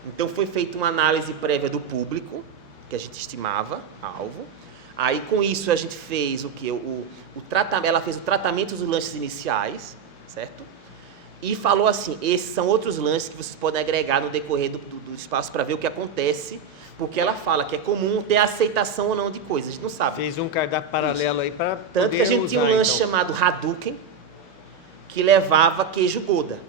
Então, foi feita uma análise prévia do público, que a gente estimava, alvo. Aí, com isso, a gente fez o quê? Ela fez o tratamento dos lanches iniciais, certo? E falou assim, esses são outros lanches que vocês podem agregar no decorrer do espaço para ver o que acontece, porque ela fala que é comum ter aceitação ou não de coisas, a gente não sabe. Fez um cardápio paralelo aí para poder Tanto que a gente tinha um lanche chamado Hadouken, que levava queijo Gouda.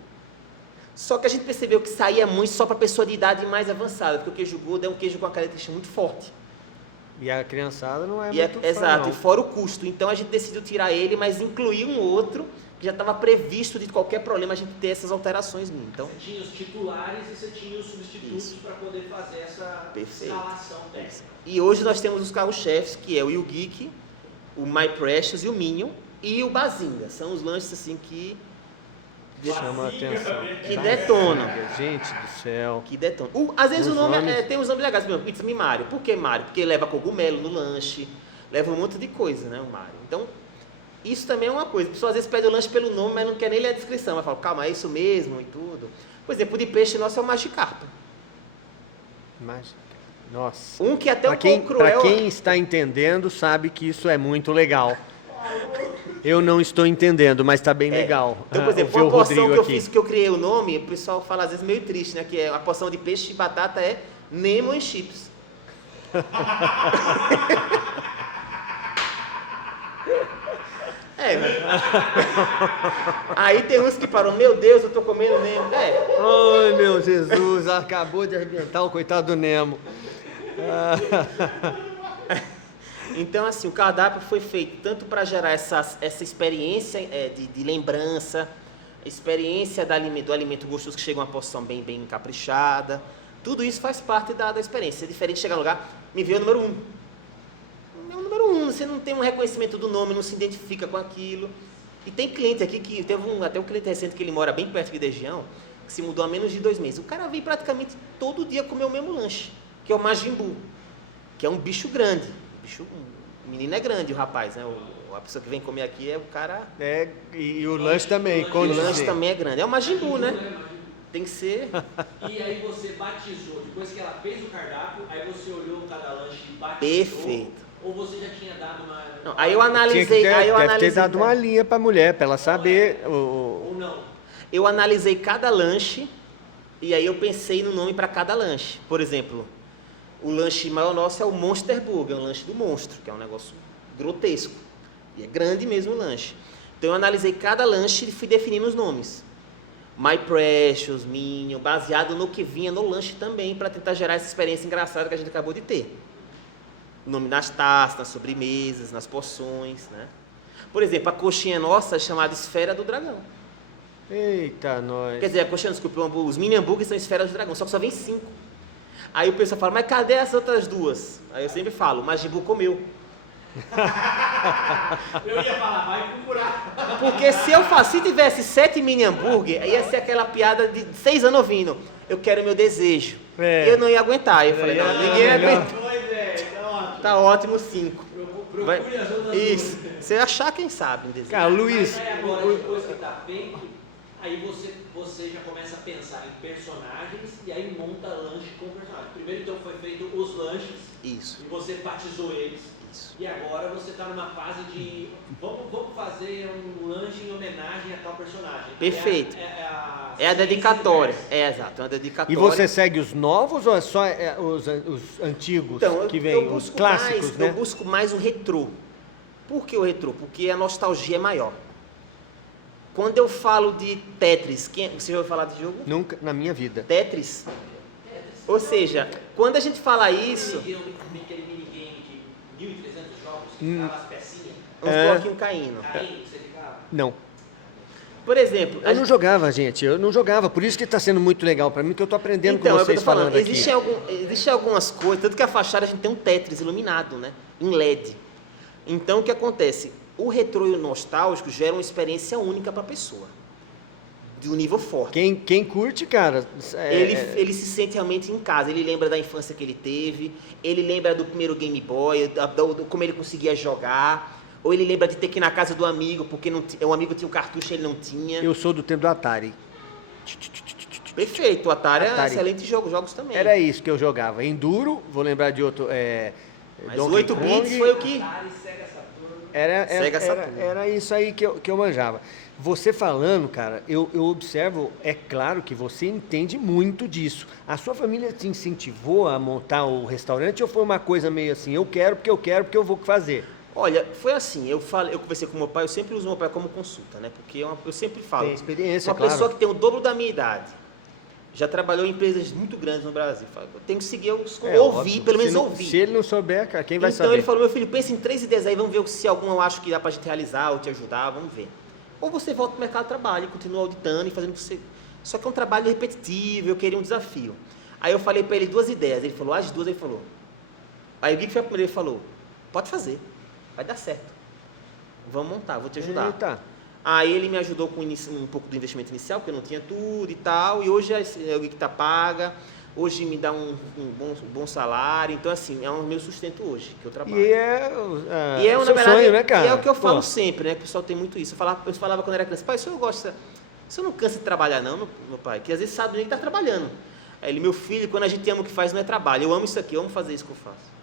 Só que a gente percebeu que saía muito só para pessoa de idade mais avançada, porque o queijo Gouda é um queijo com uma característica muito forte. E a criançada não é muito fã, exato, não. e fora o custo. Então a gente decidiu tirar ele, mas incluir um outro que já estava previsto de qualquer problema a gente ter essas alterações. Então, você tinha os titulares e você tinha os substitutos para poder fazer essa escalação técnica. E hoje nós temos os carro-chefes, que é o You Geek, o My Precious e o Minion, e o Bazinga. São os lanches assim que chama a atenção. Que detonam. Gente do céu. Que detonam. Às vezes o nome tem uns nomes legais. Por exemplo, Pizza Me Mario. Por que Mario? Porque leva cogumelo no lanche, leva um monte de coisa, né, o Mario. Então, isso também é uma coisa. A pessoa às vezes pede o lanche pelo nome, mas não quer nem ler a descrição. Vai falar, calma, é isso mesmo e tudo. Por exemplo, o de peixe nosso é o Magicarpa. Nossa. Um que até um pouco cruel. Para quem está entendendo, sabe que isso é muito legal. Eu não estou entendendo, mas está bem legal. Então, por exemplo, uma porção que eu fiz, que eu criei o nome, o pessoal fala às vezes meio triste, né? Que é a porção de peixe e batata é Nemo and Chips. Aí tem uns que param, meu Deus, eu tô comendo Nemo. Ai, meu Jesus, acabou de arrebentar o coitado do Nemo. Então, assim, o cardápio foi feito tanto para gerar essa experiência de lembrança, experiência do alimento gostoso, que chega uma porção bem caprichada. Tudo isso faz parte da experiência. É diferente de chegar no lugar, me vê o número 1. É o número 1, você não tem um reconhecimento do nome, não se identifica com aquilo. E tem cliente aqui, que teve até um cliente recente que ele mora bem perto aqui da região, que se mudou há menos de 2 meses. O cara vem praticamente todo dia comer o mesmo lanche, que é o Majin Buu, que é um bicho grande. O menino é grande, o rapaz, né? A pessoa que vem comer aqui é o cara... E o lanche também. O lanche também é grande. É o Majin Buu, né? Tem que ser... E aí você batizou, depois que ela fez o cardápio, aí você olhou cada lanche e batizou? Perfeito. Ou você já tinha dado uma... Não, aí eu analisei... Deve ter dado uma linha para a mulher, para ela saber... Ou não? Eu analisei cada lanche e aí eu pensei no nome para cada lanche. Por exemplo... O lanche maior nosso é o Monster Burger, é um lanche do monstro, que é um negócio grotesco. E é grande mesmo o lanche. Então eu analisei cada lanche e fui definindo os nomes. My Precious, Minion, baseado no que vinha no lanche também, para tentar gerar essa experiência engraçada que a gente acabou de ter. O nome nas taças, nas sobremesas, nas porções, né? Por exemplo, a coxinha nossa é chamada Esfera do Dragão. Eita, nós. Quer dizer, a coxinha, desculpa, os mini hambúrgueres são Esferas do Dragão, só que só vem 5. Aí o pessoal fala, mas cadê as outras 2? Aí eu sempre falo, o Majin Buu comeu. Eu ia falar, vai procurar. Porque se tivesse 7 mini hambúrguer, ia ser aquela piada de 6 anos ouvindo, eu quero meu desejo. Eu não ia aguentar. Eu falei, não, ninguém aguenta. Tá ótimo 5. Procure as outras Isso. Se eu achar, quem sabe, um desejo. Cara, Luiz... Aí agora, depois que tá feito, aí você já começa a pensar em personagens e aí monta lanche com personagens. Primeiro, então, foi feito os lanches. Isso. E você batizou eles. Isso. E agora você está numa fase de vamos fazer um lanche em homenagem a tal personagem. Perfeito. É a dedicatória. Exato, é uma dedicatória. E você segue os novos ou é só os antigos que vêm, os clássicos, né? Eu busco mais o retrô. Por que o retrô? Porque a nostalgia é maior. Quando eu falo de Tetris, você já ouviu falar de jogo? Nunca na minha vida. Tetris? Ou seja, quando a gente fala isso... Aquele minigame de 1.300 jogos, que ficava as pecinhas. Uns bloquinhos caindo. Você ficava... Não. Por exemplo... Eu não jogava, gente. Eu não jogava. Por isso que está sendo muito legal para mim, que eu estou aprendendo com vocês falando aqui. Existem algumas coisas, tanto que a fachada a gente tem um Tetris iluminado, né? Em LED. Então, o que acontece? O retrô e o nostálgico geram uma experiência única para a pessoa. De um nível forte. Quem curte, cara... Ele se sente realmente em casa. Ele lembra da infância que ele teve. Ele lembra do primeiro Game Boy, como ele conseguia jogar. Ou ele lembra de ter que ir na casa do amigo, porque o amigo tinha um cartucho e ele não tinha. Eu sou do tempo do Atari. Perfeito. O Atari é um excelente jogo. Jogos também. Era isso que eu jogava. Enduro, vou lembrar de outro... Mas o 8 bits foi o que... Atari, Sega Saturn. Sega Saturn. Era isso aí que eu manjava. Você falando, cara, eu observo, é claro que você entende muito disso. A sua família te incentivou a montar o restaurante ou foi uma coisa meio assim, eu quero porque eu vou fazer? Olha, foi assim, eu conversei com meu pai, eu sempre uso meu pai como consulta, né? Porque eu sempre falo, Tem experiência, uma claro. pessoa que tem o dobro da minha idade, já trabalhou em empresas muito grandes no Brasil, eu tenho que seguir, ouvir, óbvio. pelo menos Se não- ouvir. Se ele não souber, cara, quem vai Então saber? ele falou, meu filho, pensa em 3 ideias aí, vamos ver se alguma eu acho que dá pra gente realizar ou te ajudar, vamos ver. Ou você volta pro mercado de trabalho e continua auditando e fazendo o que você... Só que é um trabalho repetitivo, eu queria um desafio. Aí eu falei pra ele 2 ideias, ele falou, as 2, ele falou. Aí o que foi a primeira? Ele falou, pode fazer, vai dar certo. Vamos montar, vou te ajudar. Eita. Aí ele me ajudou com um pouco do investimento inicial, porque eu não tinha tudo e tal, e hoje é o que tá paga, hoje me dá um bom salário, então assim, é o meu sustento hoje, que eu trabalho. E é na seu verdade, sonho, né, cara? e é o que eu falo Pô. sempre, né, que o pessoal tem muito isso. Eu falava quando era criança, pai, o senhor não cansa de trabalhar não, meu pai? Que às vezes sabe nem que tá trabalhando. Aí ele, meu filho, quando a gente ama o que faz, não é trabalho, eu amo isso aqui, eu amo fazer isso que eu faço.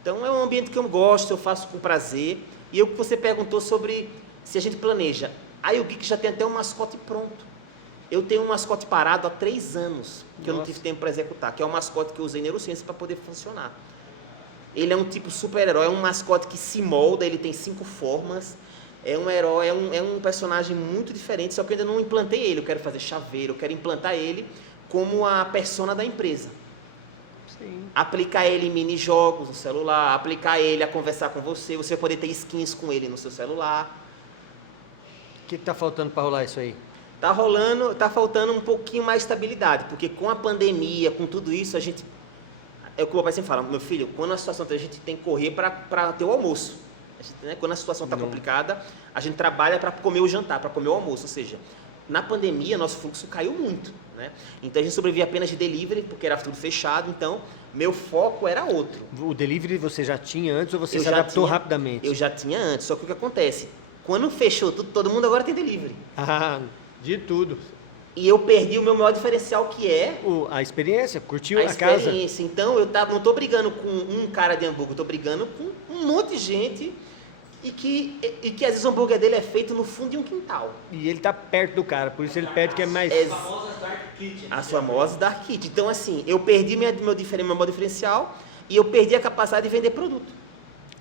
Então é um ambiente que eu gosto, eu faço com prazer. E o que você perguntou sobre se a gente planeja. Aí o Geek já tem até um mascote pronto. Eu tenho um mascote parado há 3 anos, que eu não tive tempo para executar, que é um mascote que eu usei neurociência para poder funcionar. Ele é um tipo super-herói, é um mascote que se molda, ele tem 5 formas, é um herói, é um personagem muito diferente, só que eu ainda não implantei ele, eu quero fazer chaveiro, eu quero implantar ele como a persona da empresa. Sim. Aplicar ele em mini-jogos no celular, aplicar ele a conversar com você, você vai poder ter skins com ele no seu celular. O que tá faltando para rolar isso aí? Tá faltando um pouquinho mais de estabilidade, porque com a pandemia, com tudo isso, a gente... É o que o meu pai sempre fala, meu filho, quando a situação a gente tem que correr para ter o almoço. A gente, né, quando a situação está complicada, a gente trabalha para comer o jantar, para comer o almoço, ou seja, na pandemia nosso fluxo caiu muito, né? Então a gente sobrevivia apenas de delivery, porque era tudo fechado, então meu foco era outro. O delivery você já tinha antes ou você Eu se já adaptou tinha- rapidamente? Eu já tinha antes, só que o que acontece? Quando fechou tudo, todo mundo agora tem delivery. Ah, de tudo. E eu perdi o meu maior diferencial, que é A experiência, curtiu a a casa. experiência. Então eu não estou brigando com um cara de hambúrguer, eu estou brigando com um monte de gente e que às vezes o hambúrguer dele é feito no fundo de um quintal. E ele tá perto do cara, por isso ele pede que é mais... As famosas Dark Kitchen. As famosas Dark Kitchen. Então assim, eu perdi meu maior diferencial e eu perdi a capacidade de vender produto.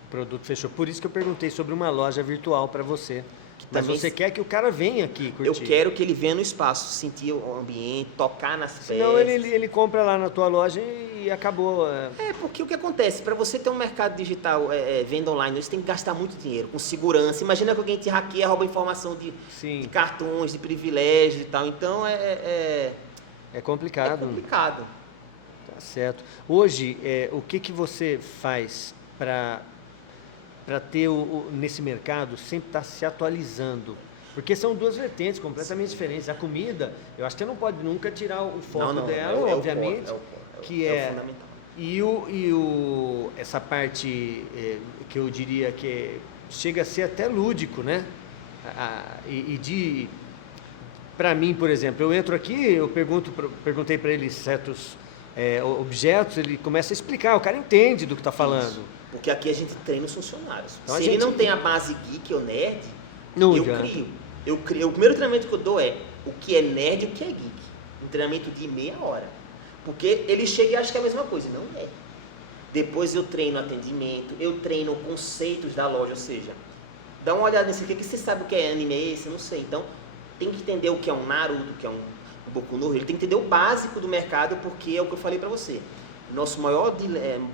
O produto fechou. Por isso que eu perguntei sobre uma loja virtual para você. Mas também você quer que o cara venha aqui curtir. Eu quero que ele venha no espaço, sentir o ambiente, tocar nas peças. Senão ele compra lá na tua loja e acabou. Porque o que acontece? Para você ter um mercado digital, venda online, você tem que gastar muito dinheiro, com segurança. Imagina que alguém te hackeia, rouba informação de cartões, de privilégios e tal. Então É complicado. É complicado. Tá certo. Hoje, o que você faz para ter nesse mercado sempre estar se atualizando? Porque são 2 vertentes completamente diferentes. A comida, eu acho que você não pode nunca tirar o foco dela, obviamente, que é fundamental. Essa parte que eu diria que chega a ser até lúdico, né? Para mim, por exemplo, eu entro aqui, eu perguntei para ele certos objetos, ele começa a explicar, o cara entende do que está falando. Isso. Porque aqui a gente treina os funcionários. Então, se ele não tem a base geek ou nerd, não eu adianta. crio. O primeiro treinamento que eu dou é o que é nerd e o que é geek. Um treinamento de meia hora. Porque ele chega e acha que é a mesma coisa. Não é. Depois eu treino atendimento, eu treino conceitos da loja, ou seja, dá uma olhada nesse aqui, que você sabe o que é anime esse, não sei. Então, tem que entender o que é um Naruto, o que é um Boku no Hero. Ele tem que entender o básico do mercado, porque é o que eu falei para você. Nosso maior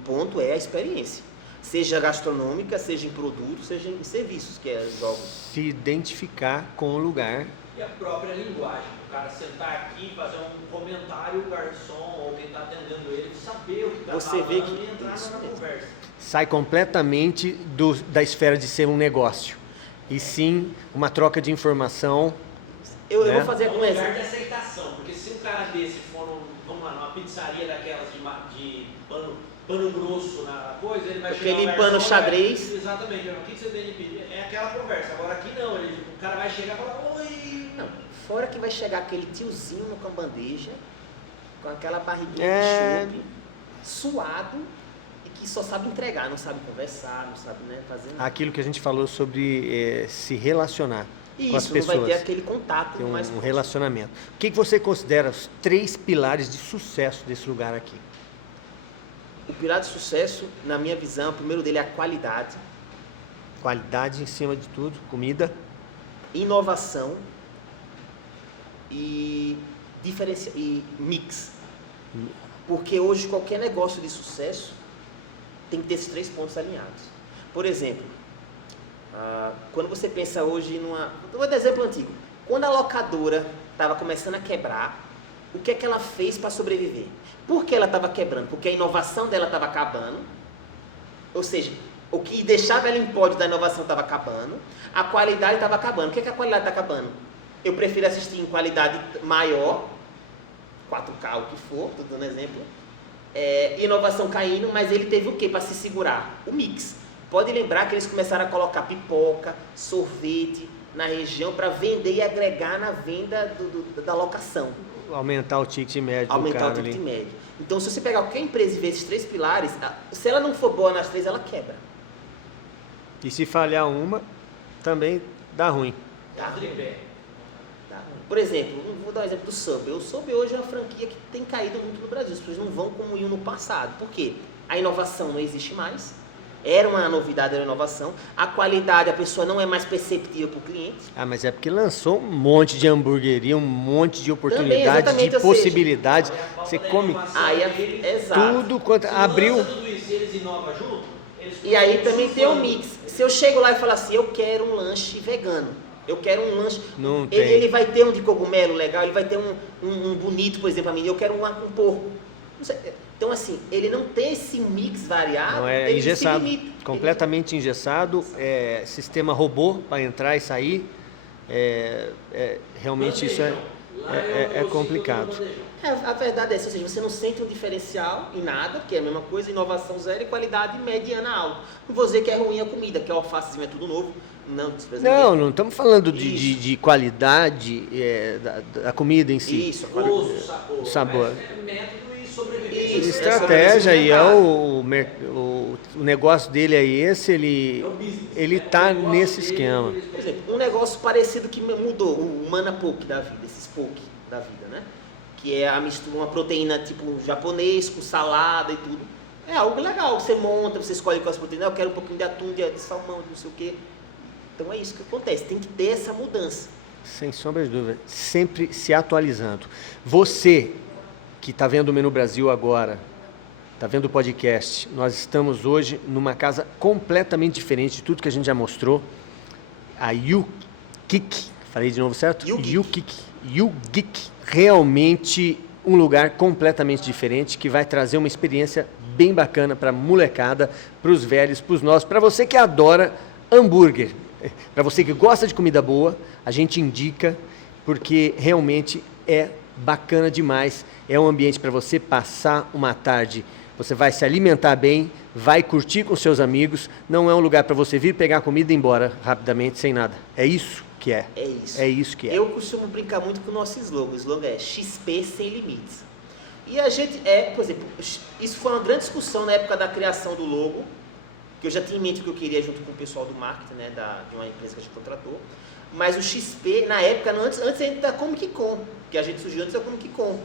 ponto é a experiência. Seja gastronômica, seja em produtos, seja em serviços, que é jogos. Se identificar com o lugar. E a própria linguagem. O cara sentar aqui, fazer um comentário, o garçom ou quem está atendendo ele, saber o que está falando vê que e entrar isso na mesmo. conversa. Sai completamente da esfera de ser um negócio. E sim uma troca de informação. Eu né? vou fazer É um um lugar exemplo. de aceitação, porque se um cara desse for, vamos lá, numa pizzaria daquelas de pano grosso na coisa, ele vai chegar no Aquele pano garçom, xadrez. Exatamente, o que você tem de pedir? É aquela conversa. Agora aqui não, o cara vai chegar e falar, oi. Não, fora que vai chegar aquele tiozinho com a bandeja, com aquela barriguinha É. de chope, suado, e que só sabe entregar, não sabe conversar, não sabe, né, fazer nada. Aquilo que a gente falou sobre se relacionar com as Isso, não pessoas. vai ter aquele contato Ter mais um forte. relacionamento. O que você considera os 3 pilares de sucesso desse lugar aqui? O pilar de sucesso, na minha visão, o primeiro dele é a qualidade, Qualidade em cima de tudo, comida. inovação e mix. Porque hoje qualquer negócio de sucesso tem que ter esses 3 pontos alinhados. Por exemplo, quando você pensa hoje numa... Vou dar um exemplo antigo. Quando a locadora estava começando a quebrar, o que é que ela fez para sobreviver? Por que ela estava quebrando? Porque a inovação dela estava acabando, ou seja, o que deixava ela em pódio da inovação estava acabando, a qualidade estava acabando. O que é que a qualidade está acabando? Eu prefiro assistir em qualidade maior, 4K, o que for, estou dando exemplo, inovação caindo, mas ele teve o que para se segurar? O mix. Pode lembrar que eles começaram a colocar pipoca, sorvete na região para vender e agregar na venda da locação. Aumentar o ticket médio Aumentar do o cara ticket ali. médio. Então, se você pegar qualquer empresa e ver esses 3 pilares, se ela não for boa nas 3, ela quebra. E se falhar uma, também dá ruim. Tá ruim. Tripé. Tá ruim. Por exemplo, vou dar um exemplo do Subway. O Subway hoje é uma franquia que tem caído muito no Brasil. As pessoas não vão como iam no passado. Por quê? A inovação não existe mais. Era uma novidade, era uma inovação. A qualidade, a pessoa não é mais perceptível para o cliente. Ah, mas é porque lançou um monte de hamburgueria, um monte de oportunidades, exatamente, de ou seja, possibilidades. Você come Exato. tudo quanto... Abriu... Tudo isso, eles inovam junto, eles E aí ficam também tem o surfando. mix. Se eu chego lá e falo assim, eu quero um lanche vegano, eu quero um lanche... Não ele, tem. ele vai ter um de cogumelo legal, ele vai ter um bonito, por exemplo, a mim, eu quero um porco. Não sei. Então, assim, ele não tem esse mix variado, Não, é ele engessado, se limita. completamente engessado, sistema robô para entrar e sair, realmente isso é complicado. A verdade é essa, ou seja, você não sente um diferencial em nada, que é a mesma coisa, inovação zero e qualidade mediana alta. Não vou dizer que é ruim a comida, que é alfacezinho, é tudo novo. Não, Não estamos falando Isso. de qualidade da comida em si. Isso, a qualidade. Gosto, Sabor. Mas é método e sobrevivência. Isso. Estratégia, e mercado. o negócio dele é esse, ele tá nesse esquema. Por exemplo, um negócio parecido que mudou, o Mana Poke da vida, esses poke da vida, né? Que é a mistura, uma proteína tipo japonês com salada e tudo. É algo legal, você monta, você escolhe quais proteínas, eu quero um pouquinho de atum, de salmão, de não sei o quê. Então é isso que acontece, tem que ter essa mudança. Sem sombra de dúvida, sempre se atualizando. Você que está vendo o Menu Brasil agora, está vendo o podcast, nós estamos hoje numa casa completamente diferente de tudo que a gente já mostrou. A YouGeek, falei de novo certo? YouGeek, realmente um lugar completamente diferente que vai trazer uma experiência bem bacana para a molecada, para os velhos, para os nossos, para você que adora hambúrguer. Para você que gosta de comida boa, a gente indica, porque realmente é bacana demais. É um ambiente para você passar uma tarde. Você vai se alimentar bem, vai curtir com seus amigos. Não é um lugar para você vir pegar comida e ir embora rapidamente, sem nada. É isso que é. É isso. É isso que é. Eu costumo brincar muito com o nosso slogan. O slogan é XP sem limites. E a gente por exemplo, isso foi uma grande discussão na época da criação do logo, que eu já tinha em mente o que eu queria junto com o pessoal do marketing, né, de uma empresa que a gente contratou. Mas o XP, na época, antes ainda da Comic Con, que a gente surgiu antes da Comic Con.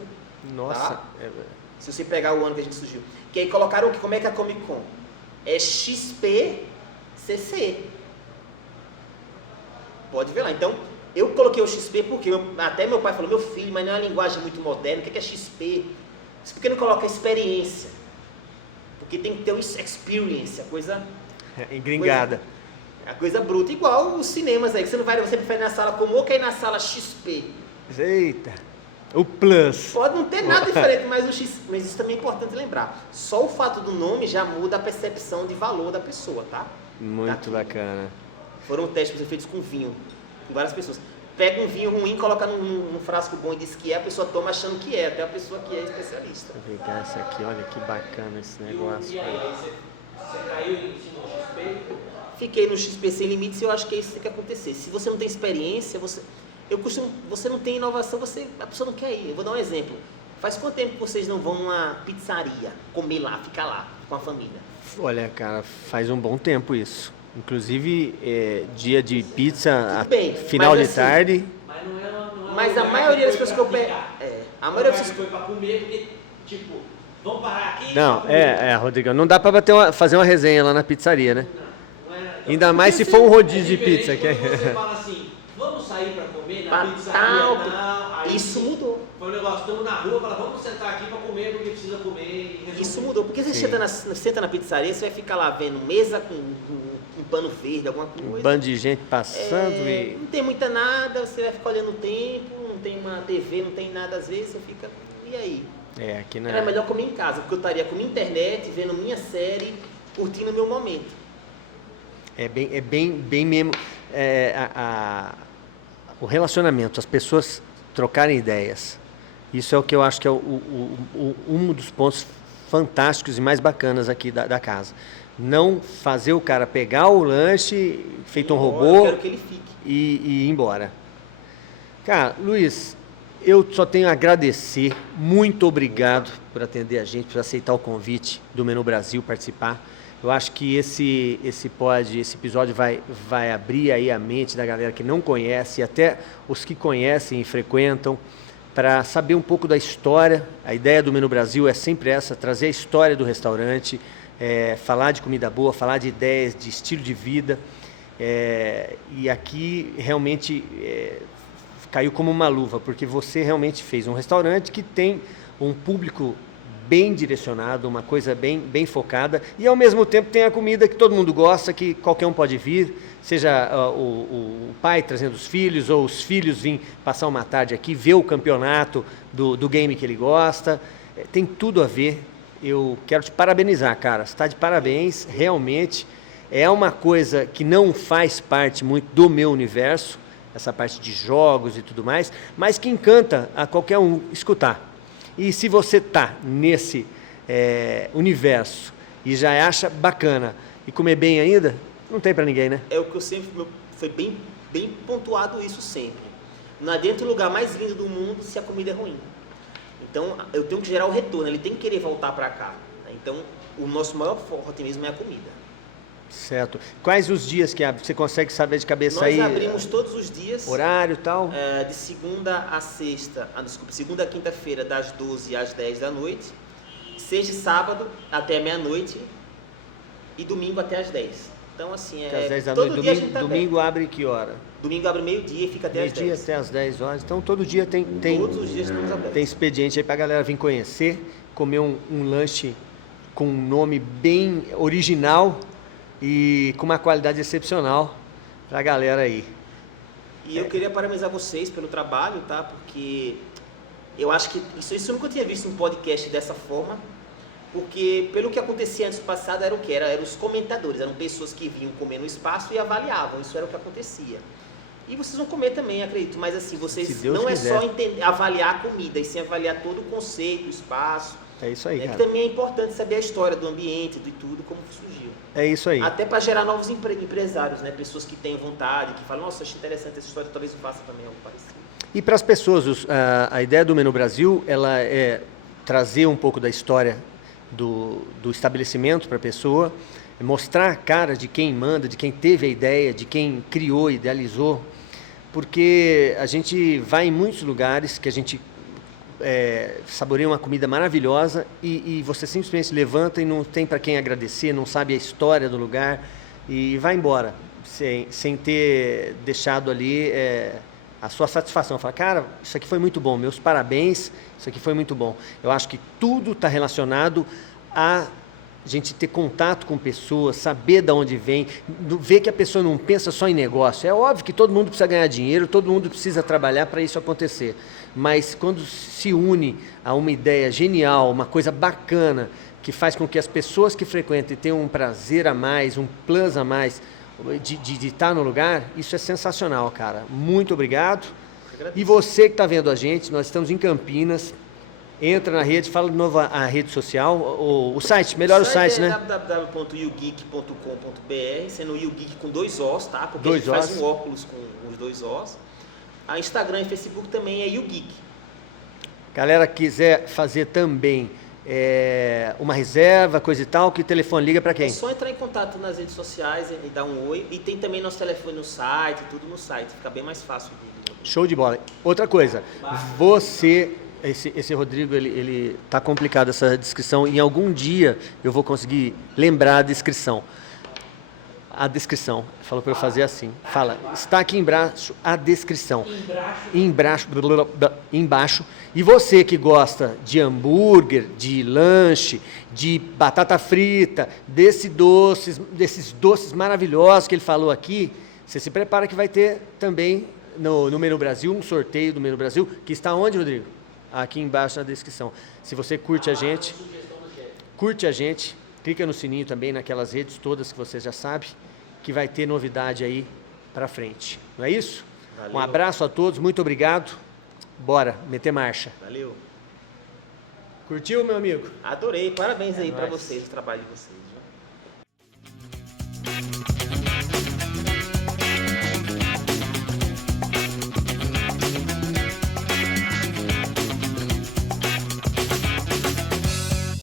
Nossa. Tá? Se você pegar o ano que a gente surgiu. Que aí colocaram como é que é a Comic Con? É XPCC. Pode ver lá. Então, eu coloquei o XP porque até meu pai falou, meu filho, mas não é uma linguagem muito moderna, o que é XP? Por que não coloca experiência? Porque tem que ter o experience, a coisa... Engringada. A coisa bruta, igual os cinemas aí, que você prefere na sala comum ou quer ir na sala XP? Eita. O plus. Pode não ter nada diferente, mas isso também é importante lembrar. Só o fato do nome já muda a percepção de valor da pessoa, tá? Muito bacana. Foram testes feitos com vinho, com várias pessoas. Pega um vinho ruim, coloca num frasco bom e diz que é, a pessoa toma achando que é, até a pessoa que é especialista. Vou pegar essa aqui, olha que bacana esse negócio. E aí você caiu em cima do XP? Fiquei no XP sem limites e eu acho que é isso que tem que acontecer. Se você não tem experiência, você não tem inovação, a pessoa não quer ir. Eu vou dar um exemplo. Faz quanto tempo que vocês não vão numa pizzaria, comer lá, ficar lá com a família? Olha, cara, faz um bom tempo isso. Inclusive, dia de pizza, bem, final mas de assim, tarde. Mas não é Mas um a lugar maioria das foi pessoas que pra eu pego... ficar. a maioria das Foi pra comer, porque, tipo, vamos parar aqui? Não, pra comer. Rodrigão, não dá pra fazer uma resenha lá na pizzaria, né? Não é, Ainda mais se for um rodízio de diferente pizza. quando você fala assim, vamos sair pra comer na Pra pizzaria, tal, não, aí isso mudou. Foi um negócio, estamos na rua, fala, vamos sentar aqui pra comer porque precisa comer e resolver. Isso mudou, porque você senta na pizzaria, você vai ficar lá vendo mesa com um pano verde, alguma coisa. Um bando de gente passando e... Não tem muita nada, você vai ficar olhando o tempo, não tem uma TV, não tem nada, às vezes você fica, e aí? Aqui não Era melhor comer em casa, porque eu estaria com minha internet, vendo minha série, curtindo o meu momento. É bem mesmo o relacionamento, as pessoas trocarem ideias. Isso é o que eu acho que é um dos pontos fantásticos e mais bacanas aqui da casa. Não fazer o cara pegar o lanche feito um robô Eu quero que ele fique. e ir embora. Cara, Luiz, eu só tenho a agradecer. Muito obrigado por atender a gente, por aceitar o convite do Menu Brasil participar. Eu acho que esse episódio vai abrir aí a mente da galera que não conhece, e até os que conhecem e frequentam, para saber um pouco da história. A ideia do Menu Brasil é sempre essa, trazer a história do restaurante, falar de comida boa, falar de ideias, de estilo de vida. E aqui realmente caiu como uma luva, porque você realmente fez um restaurante que tem um público bem direcionado, uma coisa bem focada, e ao mesmo tempo tem a comida que todo mundo gosta, que qualquer um pode vir, seja o pai trazendo os filhos, ou os filhos virem passar uma tarde aqui, ver o campeonato do game que ele gosta. Tem tudo a ver. Eu quero te parabenizar, cara, você está de parabéns, realmente é uma coisa que não faz parte muito do meu universo, essa parte de jogos e tudo mais, mas que encanta a qualquer um escutar. E se você está nesse universo e já acha bacana e comer bem ainda, não tem para ninguém, né? É o que eu sempre... Foi bem pontuado isso sempre. Não adianta o lugar mais lindo do mundo se a comida é ruim. Então, eu tenho que gerar o retorno, ele tem que querer voltar para cá. Então, o nosso maior forte mesmo é a comida. Certo. Quais os dias que abre? Você consegue saber de cabeça aí? Nós abrimos todos os dias. Horário e tal? De segunda a sexta, segunda a quinta-feira, das 12 às 10 da noite. Sexta e sábado, até meia-noite. E domingo até às 10. Então, assim, Até às 10 da todo noite. dia a gente tá Domingo aberto. abre que hora? Domingo abre meio-dia e fica até às 10. Meio-dia até às 10 horas. Então, todo dia tem Todos os dias estamos abertos. tem expediente aí pra galera vir conhecer, comer um lanche com um nome bem original e com uma qualidade excepcional pra galera aí. E eu queria parabenizar vocês pelo trabalho, tá? Porque eu acho que isso eu nunca tinha visto um podcast dessa forma. Porque pelo que acontecia antes do passado era o que? Eram os comentadores, eram pessoas que vinham comer no espaço e avaliavam, isso era o que acontecia. E vocês vão comer também, acredito, mas assim, vocês não é só avaliar a comida, e sim avaliar todo o conceito, o espaço. É isso aí, Que cara. também é importante saber a história do ambiente, de tudo, como surgiu. É isso aí. Até para gerar novos empresários, né? Pessoas que têm vontade, que falam, nossa, achei interessante essa história, talvez eu faça também algo parecido. E para as pessoas, a ideia do Menu Brasil, ela é trazer um pouco da história do estabelecimento para a pessoa, mostrar a cara de quem manda, de quem teve a ideia, de quem criou, idealizou, porque a gente vai em muitos lugares que a gente saboreia uma comida maravilhosa e você simplesmente levanta e não tem para quem agradecer, não sabe a história do lugar e vai embora, sem ter deixado ali a sua satisfação. Fala, cara, isso aqui foi muito bom, meus parabéns, isso aqui foi muito bom. Eu acho que tudo está relacionado a gente ter contato com pessoas, saber de onde vem, ver que a pessoa não pensa só em negócio. É óbvio que todo mundo precisa ganhar dinheiro, todo mundo precisa trabalhar para isso acontecer. Mas quando se une a uma ideia genial, uma coisa bacana, que faz com que as pessoas que frequentem tenham um prazer a mais, um plus a mais, de estar no lugar, isso é sensacional, cara. Muito obrigado. E você que está vendo a gente, nós estamos em Campinas. Entra na rede, fala de novo a rede social, o site, melhor o site, né? www.yougeek.com.br, sendo o YouGeek com 2 Os, tá? Porque Dois a gente faz Os. um óculos com os 2 Os. A Instagram e Facebook também é YouGeek. Galera quiser fazer também uma reserva, coisa e tal, que telefone liga para quem? É só entrar em contato nas redes sociais e dar um oi. E tem também nosso telefone no site, tudo no site. Fica bem mais fácil. Show de bola. Outra coisa, você... Esse Rodrigo, ele tá complicado essa descrição. Em algum dia eu vou conseguir lembrar a descrição. A descrição. Falou para eu fazer assim. Fala, está aqui embaixo a descrição. Embaixo. E você que gosta de hambúrguer, de lanche, de batata frita, desses doces maravilhosos que ele falou aqui, você se prepara que vai ter também no Menu Brasil, um sorteio do Menu Brasil, que está onde, Rodrigo? Aqui embaixo na descrição. Se você curte a gente, clica no sininho também, naquelas redes todas que você já sabe, que vai ter novidade aí pra frente. Não é isso? Valeu. Um abraço a todos, muito obrigado. Bora, meter marcha. Valeu. Curtiu, meu amigo? Adorei. Parabéns aí É para nóis. vocês, o trabalho de vocês. Viu?